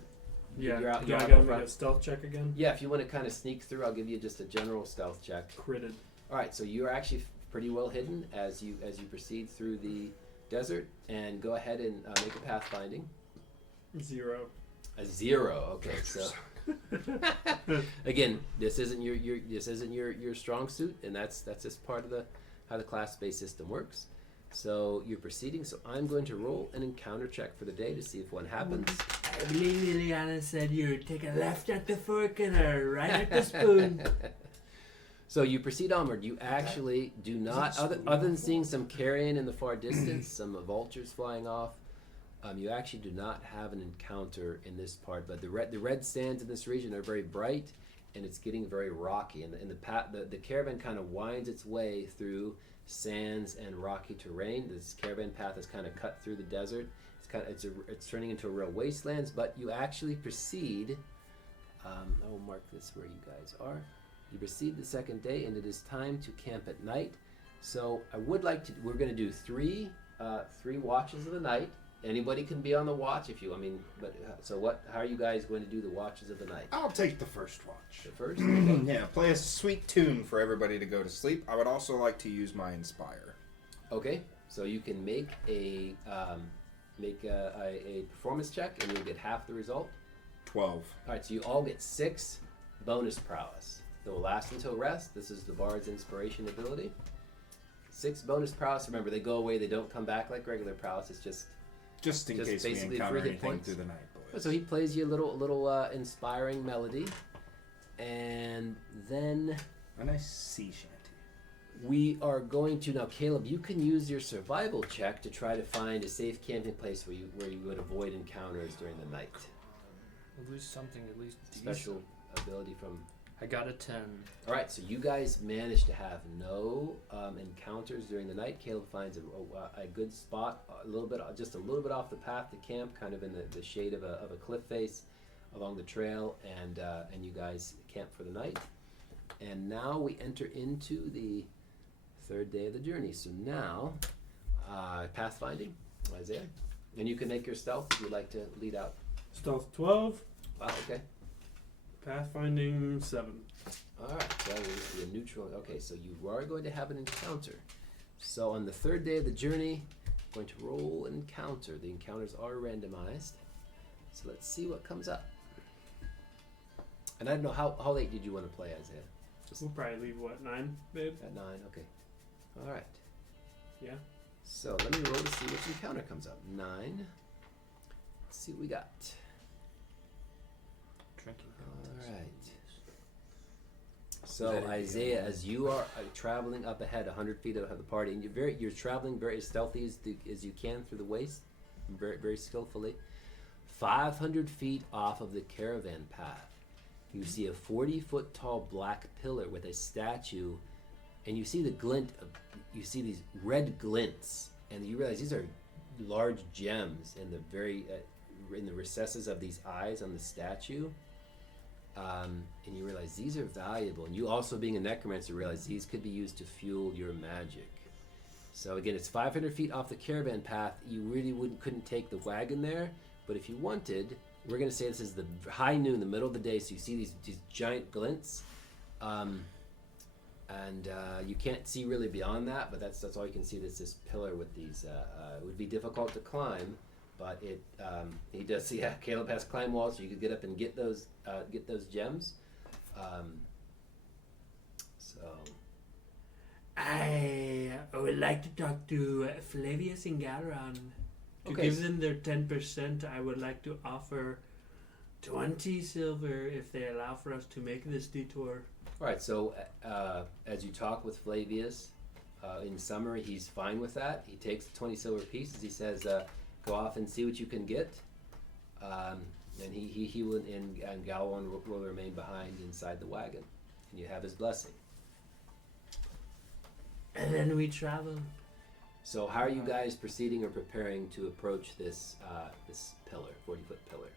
Yeah. You're out, Do you're I out gotta in make front? a stealth check again? Yeah, if you want to kind of sneak through, I'll give you just a general stealth check. Critted. All right, so you're actually pretty well hidden as you proceed through the desert, and go ahead and make a pathfinding. 0. A 0. Okay, so again, this isn't your strong suit, and that's just part of how the class-based system works. So you're proceeding. So I'm going to roll an encounter check for the day to see if one happens. I believe Liliana said you take a left at the fork and a right at the spoon. So you proceed onward. You actually do not, other than seeing some carrion in the far distance, some vultures flying off, you actually do not have an encounter in this part. But the red sands in this region are very bright, and it's getting very rocky. And the caravan kind of winds its way through sands and rocky terrain. This caravan path is kind of cut through the desert. It's turning into a real wastelands. But you actually proceed. I will mark this where you guys are. You proceed the second day, and it is time to camp at night. So we're going to do three watches of the night. Anybody can be on the watch how are you guys going to do the watches of the night? I'll take the first watch. The first? Yeah, play a sweet tune for everybody to go to sleep. I would also like to use my Inspire. Okay, so you can make a performance check, and you'll get half the result. 12. All right, so you all get 6 bonus prowess. That will last until rest. This is the Bard's Inspiration ability. 6 bonus prowess. Remember, they go away. They don't come back like regular prowess. It's Just in case we basically encounter 3 hit anything points. through the night, boys. So he plays you a little inspiring melody, and then A nice sea shanty. we are going to now. Caleb, you can use your survival check to try to find a safe camping place where you would avoid encounters during the night. At least something, at least Special ability from. I got a 10. All right, so you guys managed to have no encounters during the night. Caleb finds a good spot, just a little bit off the path to camp, kind of in the shade of a cliff face along the trail, and you guys camp for the night. And now we enter into the third day of the journey. So now Pathfinding, Isaiah. And you can make your stealth if you'd like to lead out. Stealth 12, Wow, okay. pathfinding 7. Alright, so that will be a neutral. Okay, so you are going to have an encounter. So on the third day of the journey, I'm going to roll an encounter. The encounters are randomized. So let's see what comes up. And I don't know, how late did you want to play, Isaiah? Just We'll probably leave, 9, babe? at 9, okay. Alright. Yeah. So let me roll to see which encounter comes up. 9. Let's see what we got. Alright. So Isaiah, as you are traveling up ahead, 100 feet ahead of the party, and you're traveling very as stealthy as you can through the waste, very very skillfully. 500 feet off of the caravan path, you see a 40-foot tall black pillar with a statue, and you see the glint of, you see these red glints, and you realize these are large gems in the very in the recesses of these eyes on the statue. And you realize these are valuable, and you also being a necromancer realize these could be used to fuel your magic. So again, it's 500 feet off the caravan path. You really couldn't take the wagon there, but if you wanted, we're going to say this is the high noon, the middle of the day, so you see these giant glints, and you can't see really beyond that, but that's all you can see. That's this pillar with these. It would be difficult to climb, but he does see. Yeah, Caleb has climb walls, so you could get up and get those gems. So I would like to talk to Flavius and Galron. To Okay. give them their 10%, I would like to offer 20 silver if they allow for us to make this detour. all right. So as you talk with Flavius, in summary, he's fine with that. He takes the 20 silver pieces. He says, "Go off and see what you can get." And he will, and Galwan will remain behind inside the wagon, and you have his blessing. And then we travel. So how are you guys proceeding or preparing to approach this this pillar, 40-foot pillar?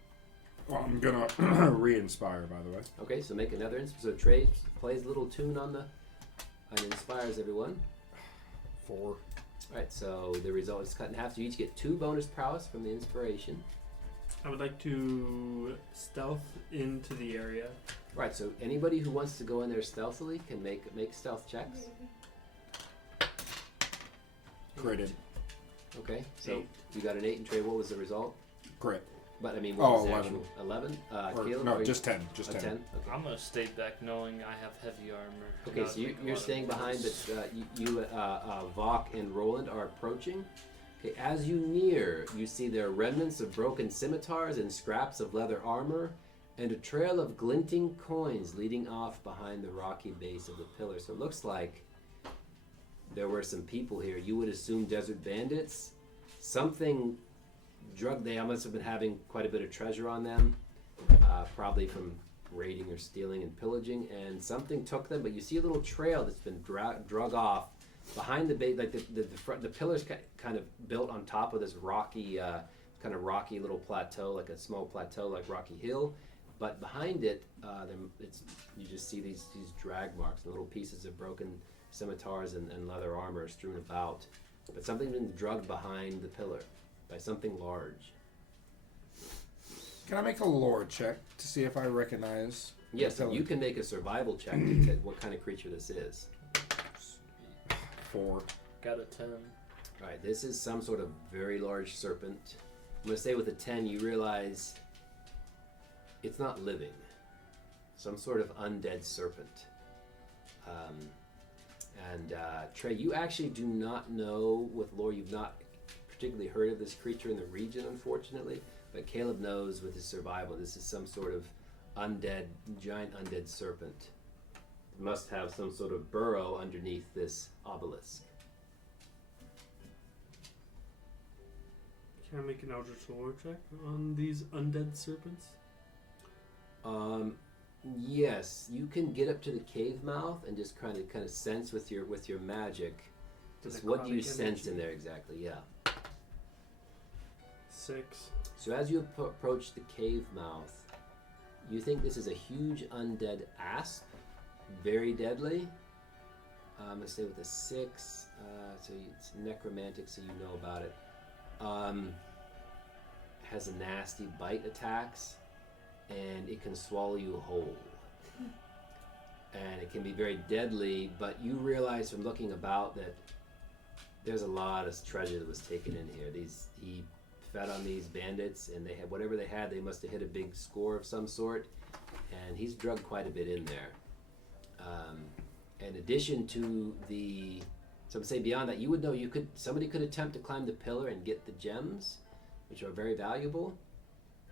Well, I'm gonna re-inspire, by the way. Okay, so make another. So Trey plays a little tune on and inspires everyone. 4. All right, so the result is cut in half. So you each get 2 bonus prowess from the inspiration. I would like to stealth into the area. Right, so anybody who wants to go in there stealthily can make stealth checks. Critted. Okay, so 8. you got an 8, and Trey, what was the result? Crit. But I mean, what was the 11. actual 11? Or, Caleb, no, are you- just 10. Just a 10. 10. Okay. I'm gonna stay back knowing I have heavy armor. Okay, Not so make a you're lot of staying behind, noise. but Vok and Roland are approaching. Okay, as you near, you see there are remnants of broken scimitars and scraps of leather armor, and a trail of glinting coins leading off behind the rocky base of the pillar. So it looks like there were some people here. You would assume desert bandits. Something they must have been having quite a bit of treasure on them, probably from raiding or stealing and pillaging, and something took them. But you see a little trail that's been drug off behind the base, like the pillars kind of built on top of this rocky, kind of rocky little plateau, like a small plateau, like Rocky Hill. But behind it, you just see these drag marks and little pieces of broken scimitars and leather armor strewn about. But something's been drugged behind the pillar by something large. Can I make a lore check to see if I recognize? Yes, the pillar? you can make a survival check to get what kind of creature this is. 4. Got a 10. Alright, this is some sort of very large serpent. I'm going to say with a 10, you realize it's not living. Some sort of undead serpent. Trey, you actually do not know with lore, you've not particularly heard of this creature in the region, unfortunately, but Caleb knows with his survival, this is some sort of giant undead serpent. It must have some sort of burrow underneath this obelisk. Can I make an Eldritch Lore check on these undead serpents? Yes, you can get up to the cave mouth and just kind of sense with your magic. Does Just it what do you chronic sense energy? in there exactly? Yeah. 6. So as you approach the cave mouth, you think this is a huge undead asp, very deadly. I'm gonna stay with the 6. It's necromantic, so you know about it. Has a nasty bite attacks, and it can swallow you whole. And it can be very deadly, but you realize from looking about that there's a lot of treasure that was taken in here. He fed on these bandits, and they had whatever they had. They must have hit a big score of some sort, and he's drugged quite a bit in there. In addition to some say beyond that, you would know somebody could attempt to climb the pillar and get the gems, which are very valuable.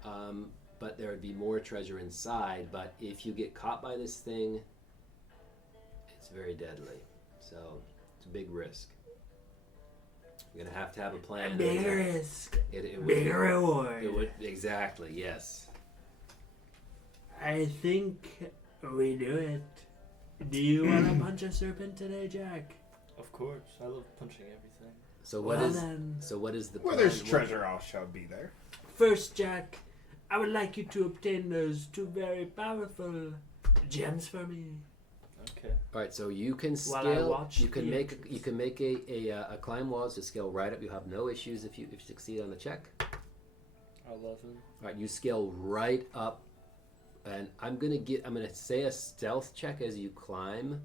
But there would be more treasure inside. But if you get caught by this thing, it's very deadly. So it's a big risk. You're gonna have to have a plan. A big risk, It big reward. It would exactly, yes. I think we do it. Do you want to punch a serpent today, Jack? Of course, I love punching everything. So Well what is then. the Where plan? there's treasure, I shall be there. First, Jack, I would like you to obtain those 2 very powerful gems for me. Okay. All right, so you can While I scale. watch You can the make entrance. you can make a climb walls to scale right up. You have no issues if you succeed on the check. 11. All right, you scale right up, and I'm gonna say a stealth check as you climb,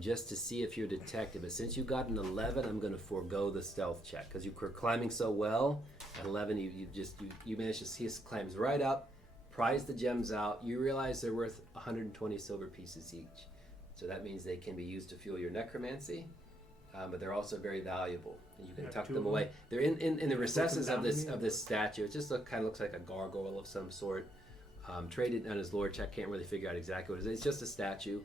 just to see if you're detected. But since you got an 11, I'm gonna forego the stealth check because you were climbing so well. At 11, you managed to see. He climbs right up, pries the gems out. You realize they're worth 120 silver pieces each, so that means they can be used to fuel your necromancy. But they're also very valuable, and you can Have tuck 2 them of away. They're in the Put them recesses down of to this me? of this statue. It just kind of looks like a gargoyle of some sort. Traded on his lore check, can't really figure out exactly what it is. It's just a statue.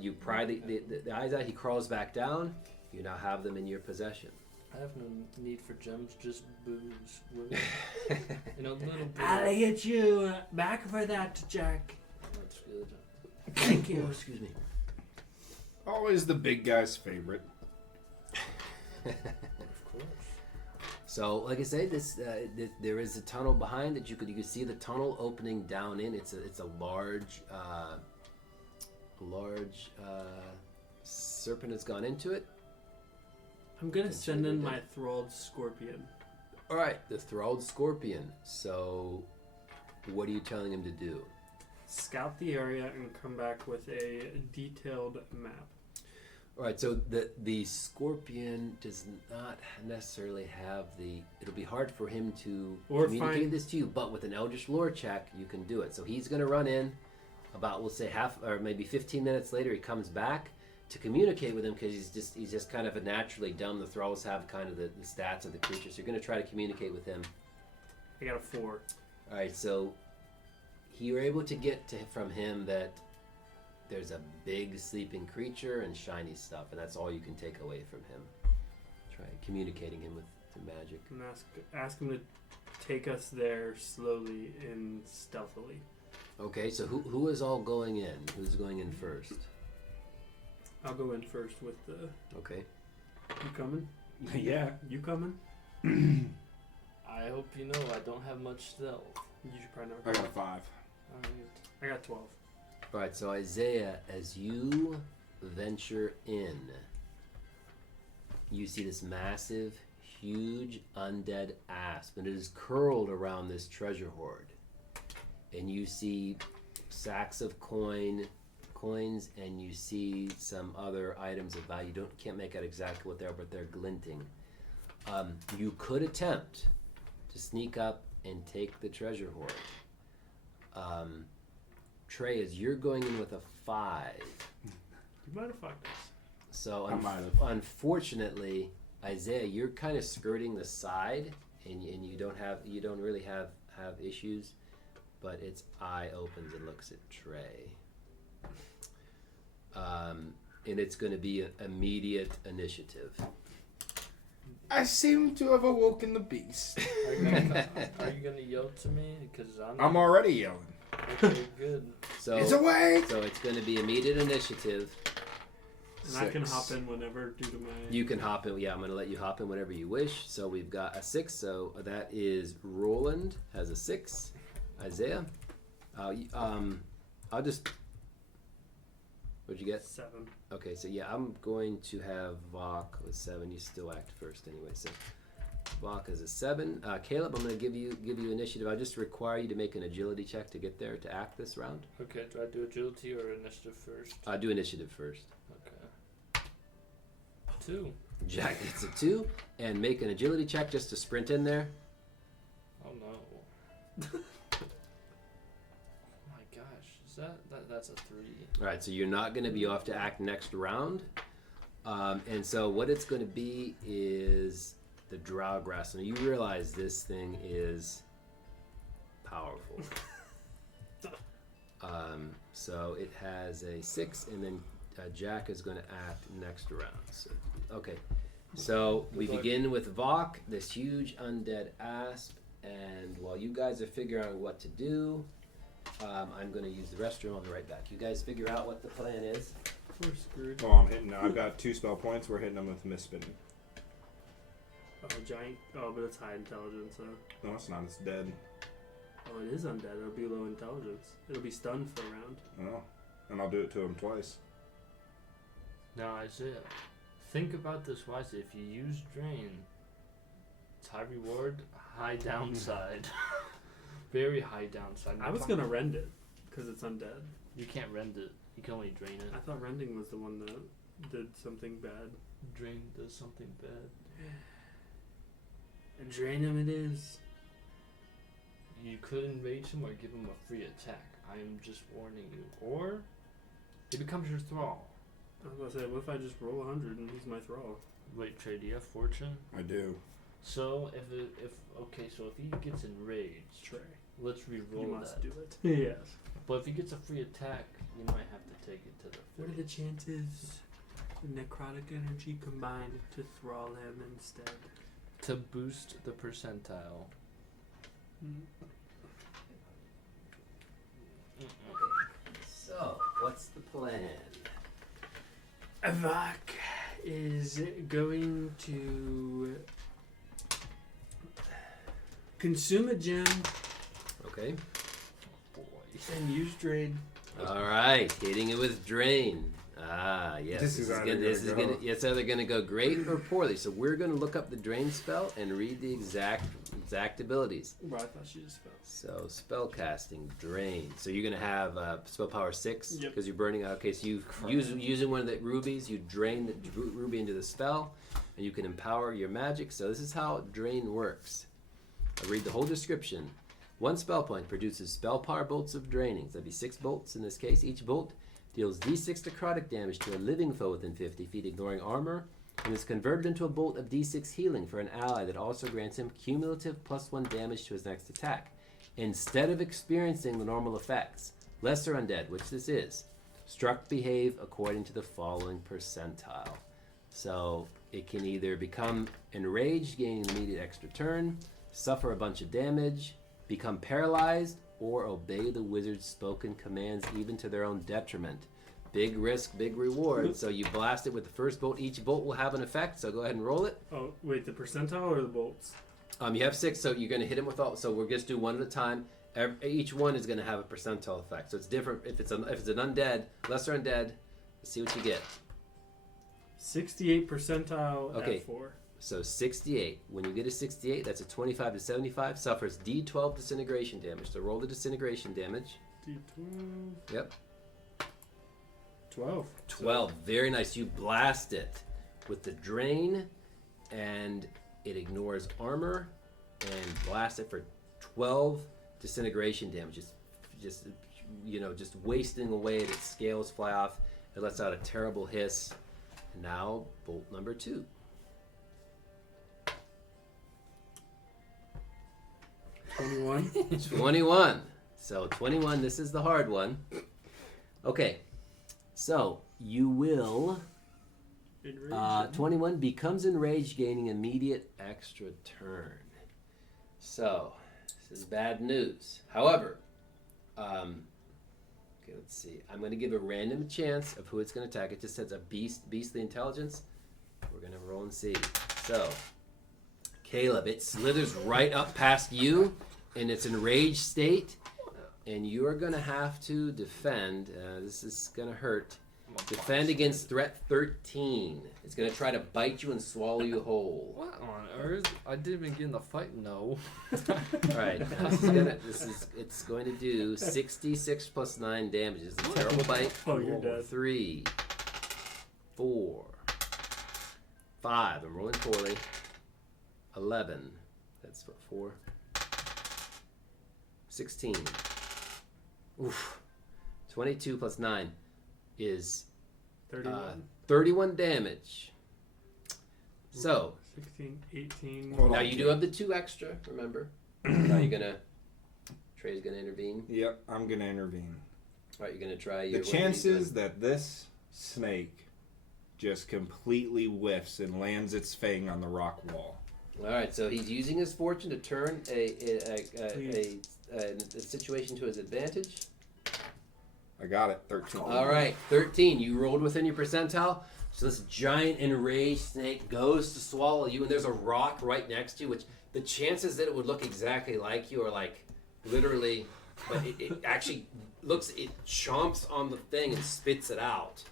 You pry the eyes out, he crawls back down. You now have them in your possession. I have no need for gems, just booze. Women. A little bit. I'll get you back for that, Jack. That's good. Thank you. Oh, excuse me. Always the big guy's favorite. Of course. So, like I say, there is a tunnel behind it. You can see the tunnel opening down in. It's a large serpent has gone into it. I'm gonna send in my thralled scorpion. All right, the thralled scorpion. So, what are you telling him to do? Scout the area and come back with a detailed map. All right, so the scorpion does not necessarily have the. It'll be hard for him to Or communicate find- this to you, but with an Eldritch lore check, you can do it. So he's going to run in. About we'll say half or maybe 15 minutes later, he comes back to communicate with him because he's just kind of a naturally dumb. The thralls have kind of the stats of the creature, so you're going to try to communicate with him. I got a 4. All right, so you're able to get from him that there's a big sleeping creature and shiny stuff, and that's all you can take away from him. Try communicating him with the magic. And ask him to take us there slowly and stealthily. Okay, so who is all going in? Who's going in first? I'll go in first with the. Okay. You coming? Yeah. You coming? I hope you know I don't have much stealth. You should probably I not. got a 5. Alright. I got 12. All right, so Isaiah, as you venture in, you see this massive, huge undead asp, and it is curled around this treasure hoard. And you see sacks of coins, and you see some other items of value. You can't make out exactly what they are, but they're glinting. You could attempt to sneak up and take the treasure hoard. Trey, as you're going in with a 5, You might have fucked us. so I might have. unfortunately, Isaiah, you're kind of skirting the side, and you don't really have issues, but its eye opens and looks at Trey, and it's going to be an immediate initiative. I seem to have awoken the beast. Are you gonna yell to me? Because I'm already yelling. Okay, good. So It's awake! So it's going to be immediate initiative. And I can 6. hop in whenever due to my. You can hop in. Yeah, I'm going to let you hop in whenever you wish. So we've got a 6. So that is Roland has a 6. Isaiah, I'll just. What'd you get? 7. Okay, so yeah, I'm going to have Vok with 7. You still act first anyway. So Vok is a 7. Caleb, I'm going to give you initiative. I just require you to make an agility check to get there to act this round. Okay, do I do agility or initiative first? Do initiative first. Okay. 2. Jack gets a 2, and make an agility check just to sprint in there. Oh no. Oh my gosh, is that's a 3. All right, so you're not going to be off to act next round. And so what it's going to be is the drow grass. Now you realize this thing is powerful. So it has a 6, and then Jack is going to act next round. So, okay, so we begin with Vok, this huge undead asp, and while you guys are figuring out what to do, I'm going to use the restroom. I'll be right back. You guys figure out what the plan is. We're screwed. Oh, I'm hitting. I've got 2 spell points. We're hitting them with misspin. Oh, giant. Oh, but it's high intelligence, so. No, it's not. It's dead. Oh, it is undead. It'll be low intelligence. It'll be stunned for a round. Oh, and I'll do it to him twice. Now Isaiah, think about this wisely. If you use drain, it's high reward, high downside. Very high downside. I was gonna rend it, because it's undead. You can't rend it. You can only drain it. I thought rending was the one that did something bad. Drain does something bad. And drain him it is. You could enrage him or give him a free attack. I am just warning you. Or he becomes your thrall. I was gonna say, what if I just roll 100 and he's my thrall? Wait, Trey, do you have fortune? I do. So if he gets enraged, Trey. let's You re-roll must that. do it. Yes. But if he gets a free attack, you might have to take it to the. What are the chances the necrotic energy combined to thrall him instead? To boost the percentile. So, what's the plan? Avak is going to consume a gem Okay. Boy. and use drain. All right, hitting it with drain. Yes. This is either this is gonna gonna. go- It's either gonna go great or poorly. So we're gonna look up the drain spell and read the exact abilities. Well, I thought she just fell. So spell casting drain. So you're gonna have spell power 6 Yep. because you're burning out. Okay, so you using one of the rubies, you drain the ruby into the spell, and you can empower your magic. So this is how drain works. I'll read the whole description. 1 spell point produces spell power bolts of draining. So that'd be 6 bolts in this case. Each bolt deals d6 necrotic damage to a living foe within 50 feet, ignoring armor, and is converted into a bolt of d6 healing for an ally that also grants him cumulative +1 damage to his next attack. Instead of experiencing the normal effects, lesser undead, which this is, struck behave according to the following percentile. So it can either become enraged, gaining an immediate extra turn, suffer a bunch of damage, become paralyzed, or obey the wizard's spoken commands even to their own detriment. Big risk, big reward. So you blast it with the first bolt. Each bolt will have an effect, so go ahead and roll it. Oh, wait, the percentile or the bolts? You have 6, so you're going to hit them with all. So we're just do one at a time. Each one is going to have a percentile effect. So it's different if it's an undead, lesser undead. Let's see what you get. 68 percentile Okay. at 4. So 68. When you get a 68, that's a 25 to 75. Suffers D12 disintegration damage. So roll the disintegration damage. D12. Yep. 12. 12. Very nice. You blast it with the drain, and it ignores armor, and blast it for 12 disintegration damage. Just wasting away. Its scales fly off. It lets out a terrible hiss. Now, bolt number 2. 21. 21. So 21, this is the hard one. Okay. So you will Enraged. 21 becomes enraged, gaining immediate extra turn. So this is bad news. However, okay, let's see. I'm going to give a random chance of who it's going to attack. It just says a beastly intelligence. We're going to roll and see. So Caleb, it slithers right up past you in its enraged state, and you're going to have to defend. This is going to hurt. I'm Defend against threat 13. It's going to try to bite you and swallow you whole. What on earth? I didn't even get in the fight. No. All right, it's going to do 66 plus 9 damage. It's a terrible bite. Oh, you're dead. 3, 4, 5. I'm rolling poorly. 11. That's what, 4. 16. Oof. 22 plus 9 is 31 damage. So 16, 18. Hold now on, you Kid. do have the 2 extra, remember? Now you're gonna Trey's gonna intervene. Yep, I'm gonna intervene. Alright, you're gonna try your The chances that this snake just completely whiffs and lands its fang on the rock wall. Alright, so he's using his fortune to turn a situation to his advantage. I got it. 13. Alright, 13. You rolled within your percentile. So this giant enraged snake goes to swallow you, and there's a rock right next to you, which the chances that it would look exactly like you are like literally, but it actually looks, it chomps on the thing and spits it out.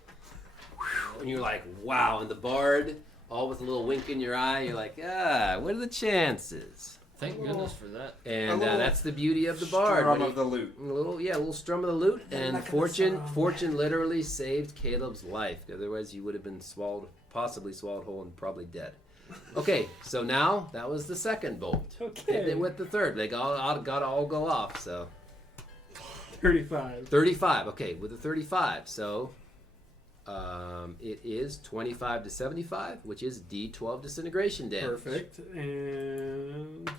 And you're like, wow. And the bard, all with a little wink in your eye, you're like, what are the chances? Thank goodness for that. And that's the beauty of the bard. Strum When of the lute. a little strum of the lute, and Luck of the fortune literally saved Caleb's life. Otherwise, you would have been possibly swallowed whole and probably dead. Okay, so now that was the second bolt. Okay. Then with the third, they got to all go off. So 35. 35. Okay, with the 35, so it is 25 to 75, which is D12 disintegration damage. Perfect. And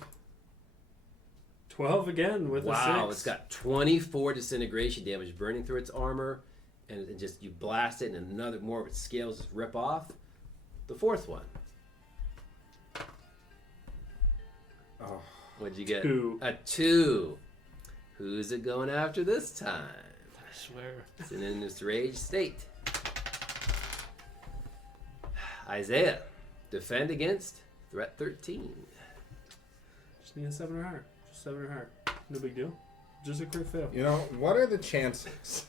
12 again with a 6. Wow, it's got 24 disintegration damage burning through its armor, and just you blast it, and another more of its scales just rip off. The fourth one. Oh, What'd you get? 2. A 2. Who's it going after this time? I swear. It's in its rage state. Isaiah, defend against threat 13. Just need a 7 or higher. Just 7 or higher. No big deal. Just a crit fail. you know, what are the chances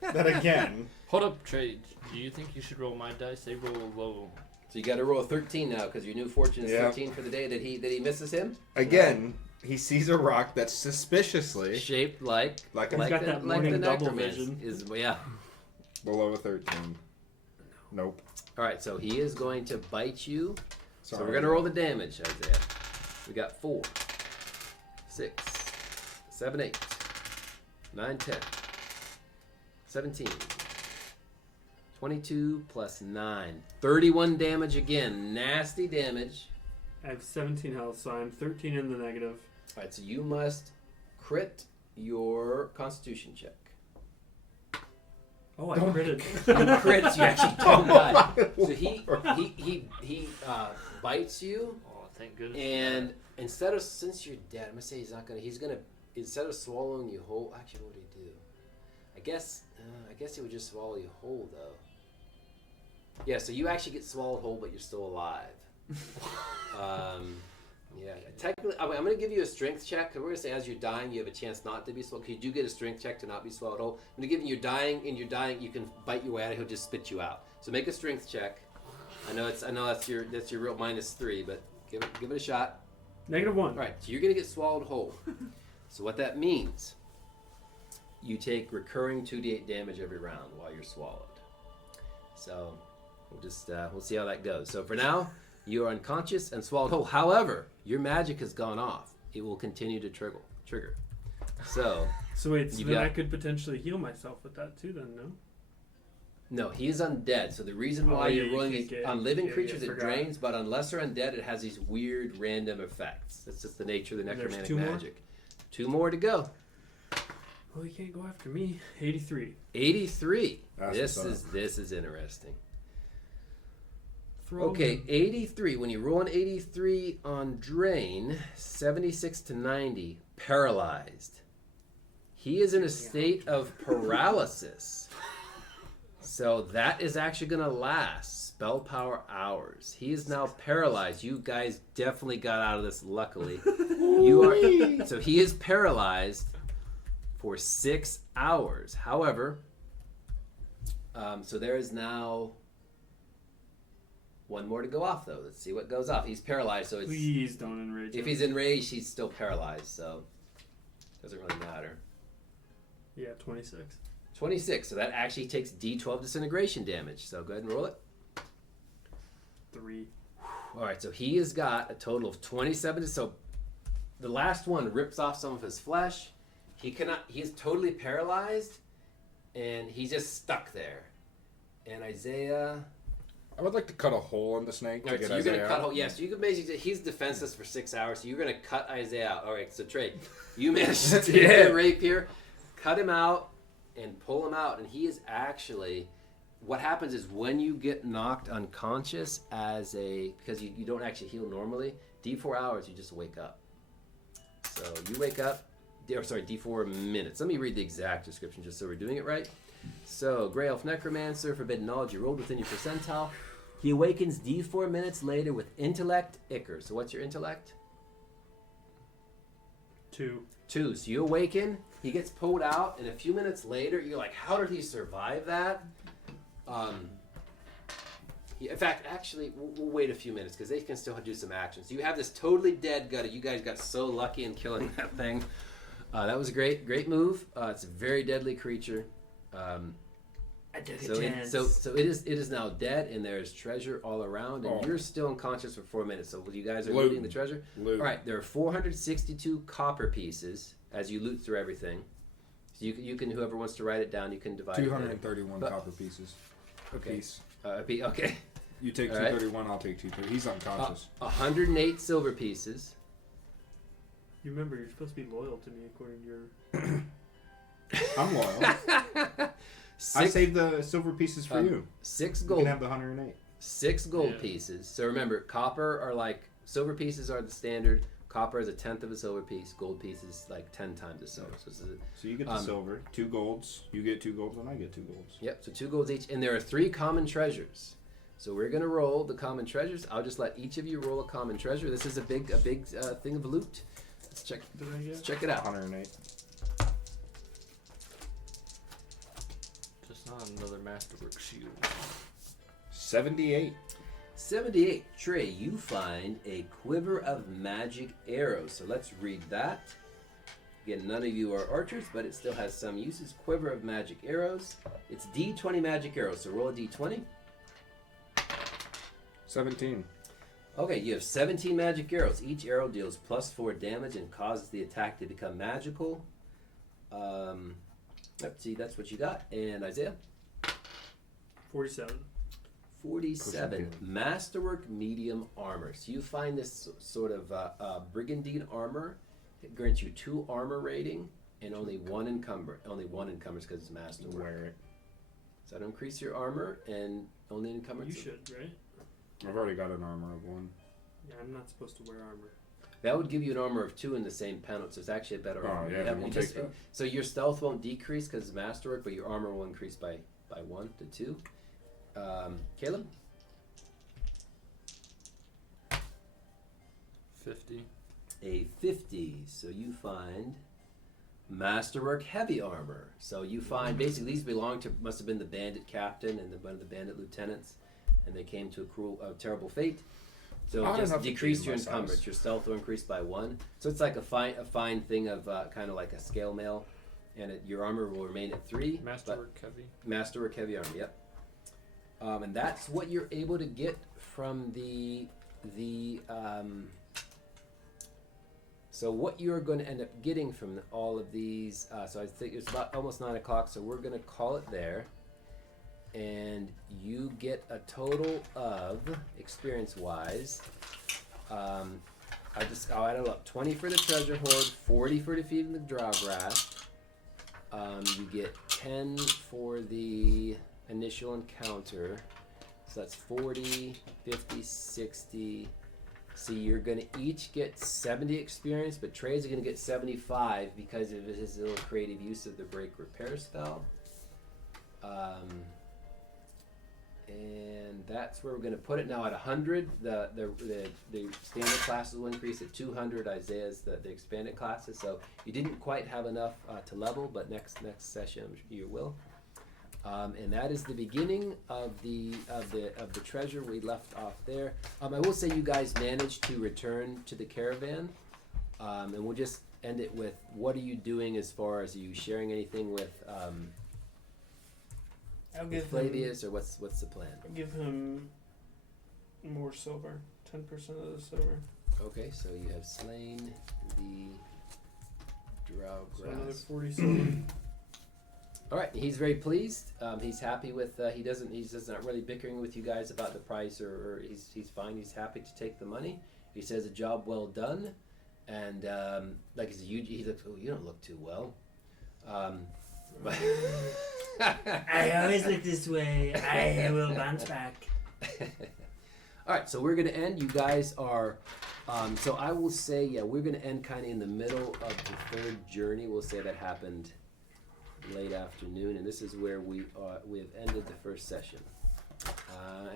that again? Hold up, Trey. Do you think you should roll my dice? They roll low. So you got to roll a 13 now because your new fortune is Yeah. 13 for the day that he misses him. Again, he sees a rock that's suspiciously Shaped like like He's a, got that morning double necromancer vision. is, yeah. below a 13. Nope. All right, so he is going to bite you. So Sorry. we're going to roll the damage, Isaiah. We got 4, 6, 7, 8, 9, 10, 17, 22 plus 9. 31 damage again. Nasty damage. I have 17 health, so I'm 13 in the negative. All right, so you must crit your constitution check. Oh, I critted. You crits, you actually don't die. So he bites you. Oh, thank goodness. And since you're dead, I'm gonna say he's gonna instead of swallowing you whole. Actually, what would he do? I guess he would just swallow you whole though. Yeah, so you actually get swallowed whole, but you're still alive. Yeah, technically, I'm gonna give you a strength check. Cause we're gonna say as you're dying, you have a chance not to be swallowed. Cause you do get a strength check to not be swallowed whole. I'm gonna give you you're dying, you can bite your way out. He'll just spit you out. So make a strength check. I know that's your real -3, but give it a shot. -1. All right, so you're gonna get swallowed whole. So what that means, you take recurring 2d8 damage every round while you're swallowed. So we'll see how that goes. So for now, you are unconscious and swallowed whole. However, your magic has gone off. It will continue to trigger. So So wait, so You then got- I could potentially heal myself with that too then, no? no, he is undead. So the reason Oh, why yeah, you're you rolling can is get- on living yeah, creatures yeah, it forgot. drains, but on lesser undead it has these weird random effects. That's just the nature of the And there's necromantic 2 more? magic. 2 more to go. Well, you can't go after me. 83. 83. That's what's This is interesting. Throw Okay, him. 83. When you roll an 83 on drain, 76 to 90, paralyzed. He is in a state of paralysis. So that is actually going to last spell power hours. He is now paralyzed. You guys definitely got out of this luckily. So he is paralyzed for 6 hours. However, So there is now one more to go off, though. Let's see what goes off. He's paralyzed, so it's Please don't enrage if him. he's enraged, he's still paralyzed. So doesn't really matter. Yeah, 26. 26. So that actually takes D12 disintegration damage. So go ahead and roll it. 3. All right. So he has got a total of 27. So the last one rips off some of his flesh. He cannot. He's totally paralyzed, and he's just stuck there. And Isaiah. I would like to cut a hole in the snake to All right, get so you're Isaiah gonna cut. out. Yeah, so you can basically. He's defenseless for 6 hours, so you're gonna cut Isaiah out. All right, so Trey, you managed to take Yeah. the rapier, cut him out, and pull him out, and he is actually. What happens is when you get knocked unconscious because you don't actually heal normally. D4 hours, you just wake up. So you wake up. D4 minutes. Let me read the exact description just so we're doing it right. So, Grey Elf Necromancer, Forbidden Knowledge, you rolled within your percentile. He awakens D4 minutes later with Intellect Ichor. So what's your intellect? 2. 2. So you awaken, he gets pulled out, and a few minutes later, you're like, how did he survive that? In fact, actually, we'll wait a few minutes because they can still do some action. So you have this totally dead gutter. You guys got so lucky in killing that thing. That was a great move. It's a very deadly creature. I took So a it, chance. so it is now dead, and there's treasure all around, and Oh. you're still unconscious for 4 minutes. So you guys are Loot. looting the treasure. Loot. All right, there are 462 copper pieces as you loot through everything. So you can whoever wants to write it down, you can divide it. 231 But- copper pieces. Okay. Piece. Okay. You take All right. 231, I'll take 230. He's unconscious. 108 silver pieces. You remember, you're supposed to be loyal to me according to your... I'm loyal. I Six, saved the silver pieces for you. 6 You gold. can have the 108. 6 gold Yeah. pieces. So remember, copper are like silver pieces are the standard. Copper is a tenth of a silver piece. Gold pieces like 10 times a silver. So this is So you get the silver, 2 golds. You get 2 golds, and I get 2 golds. Yep, so 2 golds each. And there are 3 common treasures. So we're going to roll the common treasures. I'll just let each of you roll a common treasure. This is a big thing of loot. Let's check Let's check it out. 108. Just not another masterwork shield. 78. 78. Trey, you find a quiver of magic arrows. So let's read that. Again, none of you are archers, but it still has some uses. Quiver of magic arrows. It's D20 magic arrows. So roll a D20. 17. Okay, you have 17 magic arrows. Each arrow deals +4 damage and causes the attack to become magical. Let's see, that's what you got. And Isaiah? 47. 47. Masterwork medium armor. So you find this sort of brigandine armor. It grants you 2 armor rating and only 1 encumber. Only 1 encumbers because it's masterwork. Wear it. So that'll increase your armor and only encumbrance. You should, right? I've already got an armor of 1. Yeah, I'm not supposed to wear armor. That would give you an armor of 2 in the same panel, so it's actually a better Oh, armor. yeah, You then we'll you take that. So your stealth won't decrease because it's masterwork, but your armor will increase by 1 to 2. Caleb? 50. A 50. So you find masterwork heavy armor. So you find basically these must have been the bandit captain and one of the bandit lieutenants, and they came to a terrible fate. So Odd just enough to decrease be your my size. encumbrance. Your stealth will increase by 1. So it's like a fine thing of kind of like a scale mail, and your armor will remain at 3. Masterwork heavy. Masterwork heavy armor. Yep. And that's what you're able to get from the. So what you're going to end up getting from all of these. So I think it's about almost 9 o'clock. So we're going to call it there. And you get a total of, experience-wise, I'll add it up. 20 for the treasure hoard, 40 for defeating the Drawgrass. You get 10 for the initial encounter. So that's 40, 50, 60. See, you're going to each get 70 experience, but Trey's going to get 75 because of his little creative use of the break repair spell. And that's where we're going to put it now at 100. The standard classes will increase at 200. Isaiah's the expanded classes. So you didn't quite have enough to level, but next session you will. And that is the beginning of the treasure we left off there. I will say you guys managed to return to the caravan, and we'll just end it with, what are you doing as far as, are you sharing anything with I'll with give Flavius, or what's the plan? give him more silver. 10% of the silver. Okay, so you have slain the drow So another grass. 40 silver. All right, he's very pleased. He's happy with. He's just not really bickering with you guys about the price, or he's fine. He's happy to take the money. He says a job well done, and like I said, he looks. Oh, you don't look too well. But I always look this way. I will bounce back. all right, so we're gonna end. You guys are. So I will say, yeah, we're gonna end kind of in the middle of the third journey. We'll say that happened late afternoon, and this is where we have ended the first session.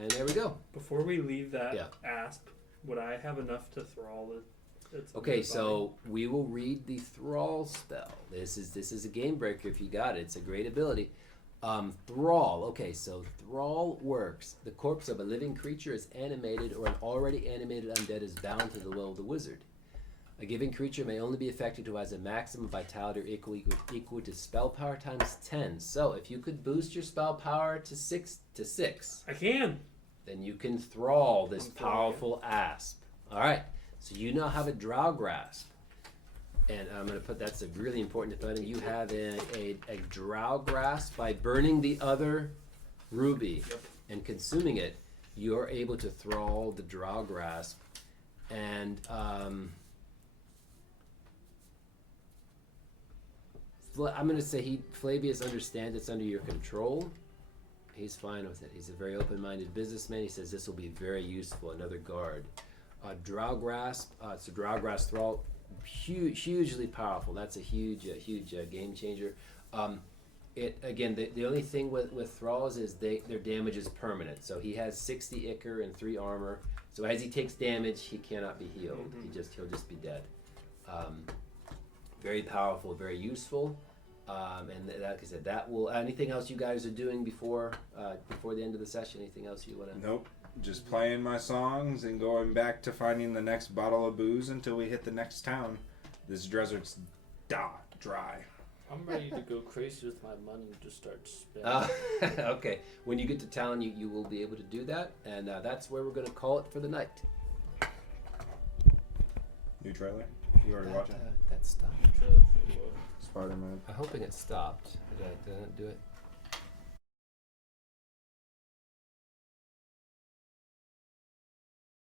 And there we go. Before we leave that Yeah. asp, would I have enough to thrall it? Okay, so we will read the thrall spell. This is a game breaker if you got it. It's a great ability. Thrall. Okay, so thrall works. The corpse of a living creature is animated, or an already animated undead is bound to the will of the wizard. A given creature may only be affected who has a maximum vitality or equal to spell power times 10. So if you could boost your spell power to 6, I can. then you can thrall this I'm thralling powerful asp. All right, so you now have a drow grasp. And I'm going to put, that's a really important thing. You have a drow grasp. By burning the other ruby and consuming it, you're able to thrall the drow grasp. And I'm going to say Flavius understands it's under your control. He's fine with it. He's a very open-minded businessman. He says this will be very useful. Another guard. Drow grasp. It's a drow grasp thrall. Hugely powerful. That's a huge game changer. It again. The only thing with thralls is their damage is permanent. So he has 60 ichor and 3 armor. So as he takes damage, he cannot be healed. He'll just be dead. Very powerful, very useful. And like I said, that will. Anything else you guys are doing before the end of the session? Anything else you want to? Nope. Just playing my songs and going back to finding the next bottle of booze until we hit the next town. This desert's dry. I'm ready to go crazy with my money and just start spending. Okay. When you get to town, you will be able to do that, and that's where we're going to call it for the night. New trailer? You already watching? That stopped. Spider-Man. I'm hoping it stopped. Did I not do it?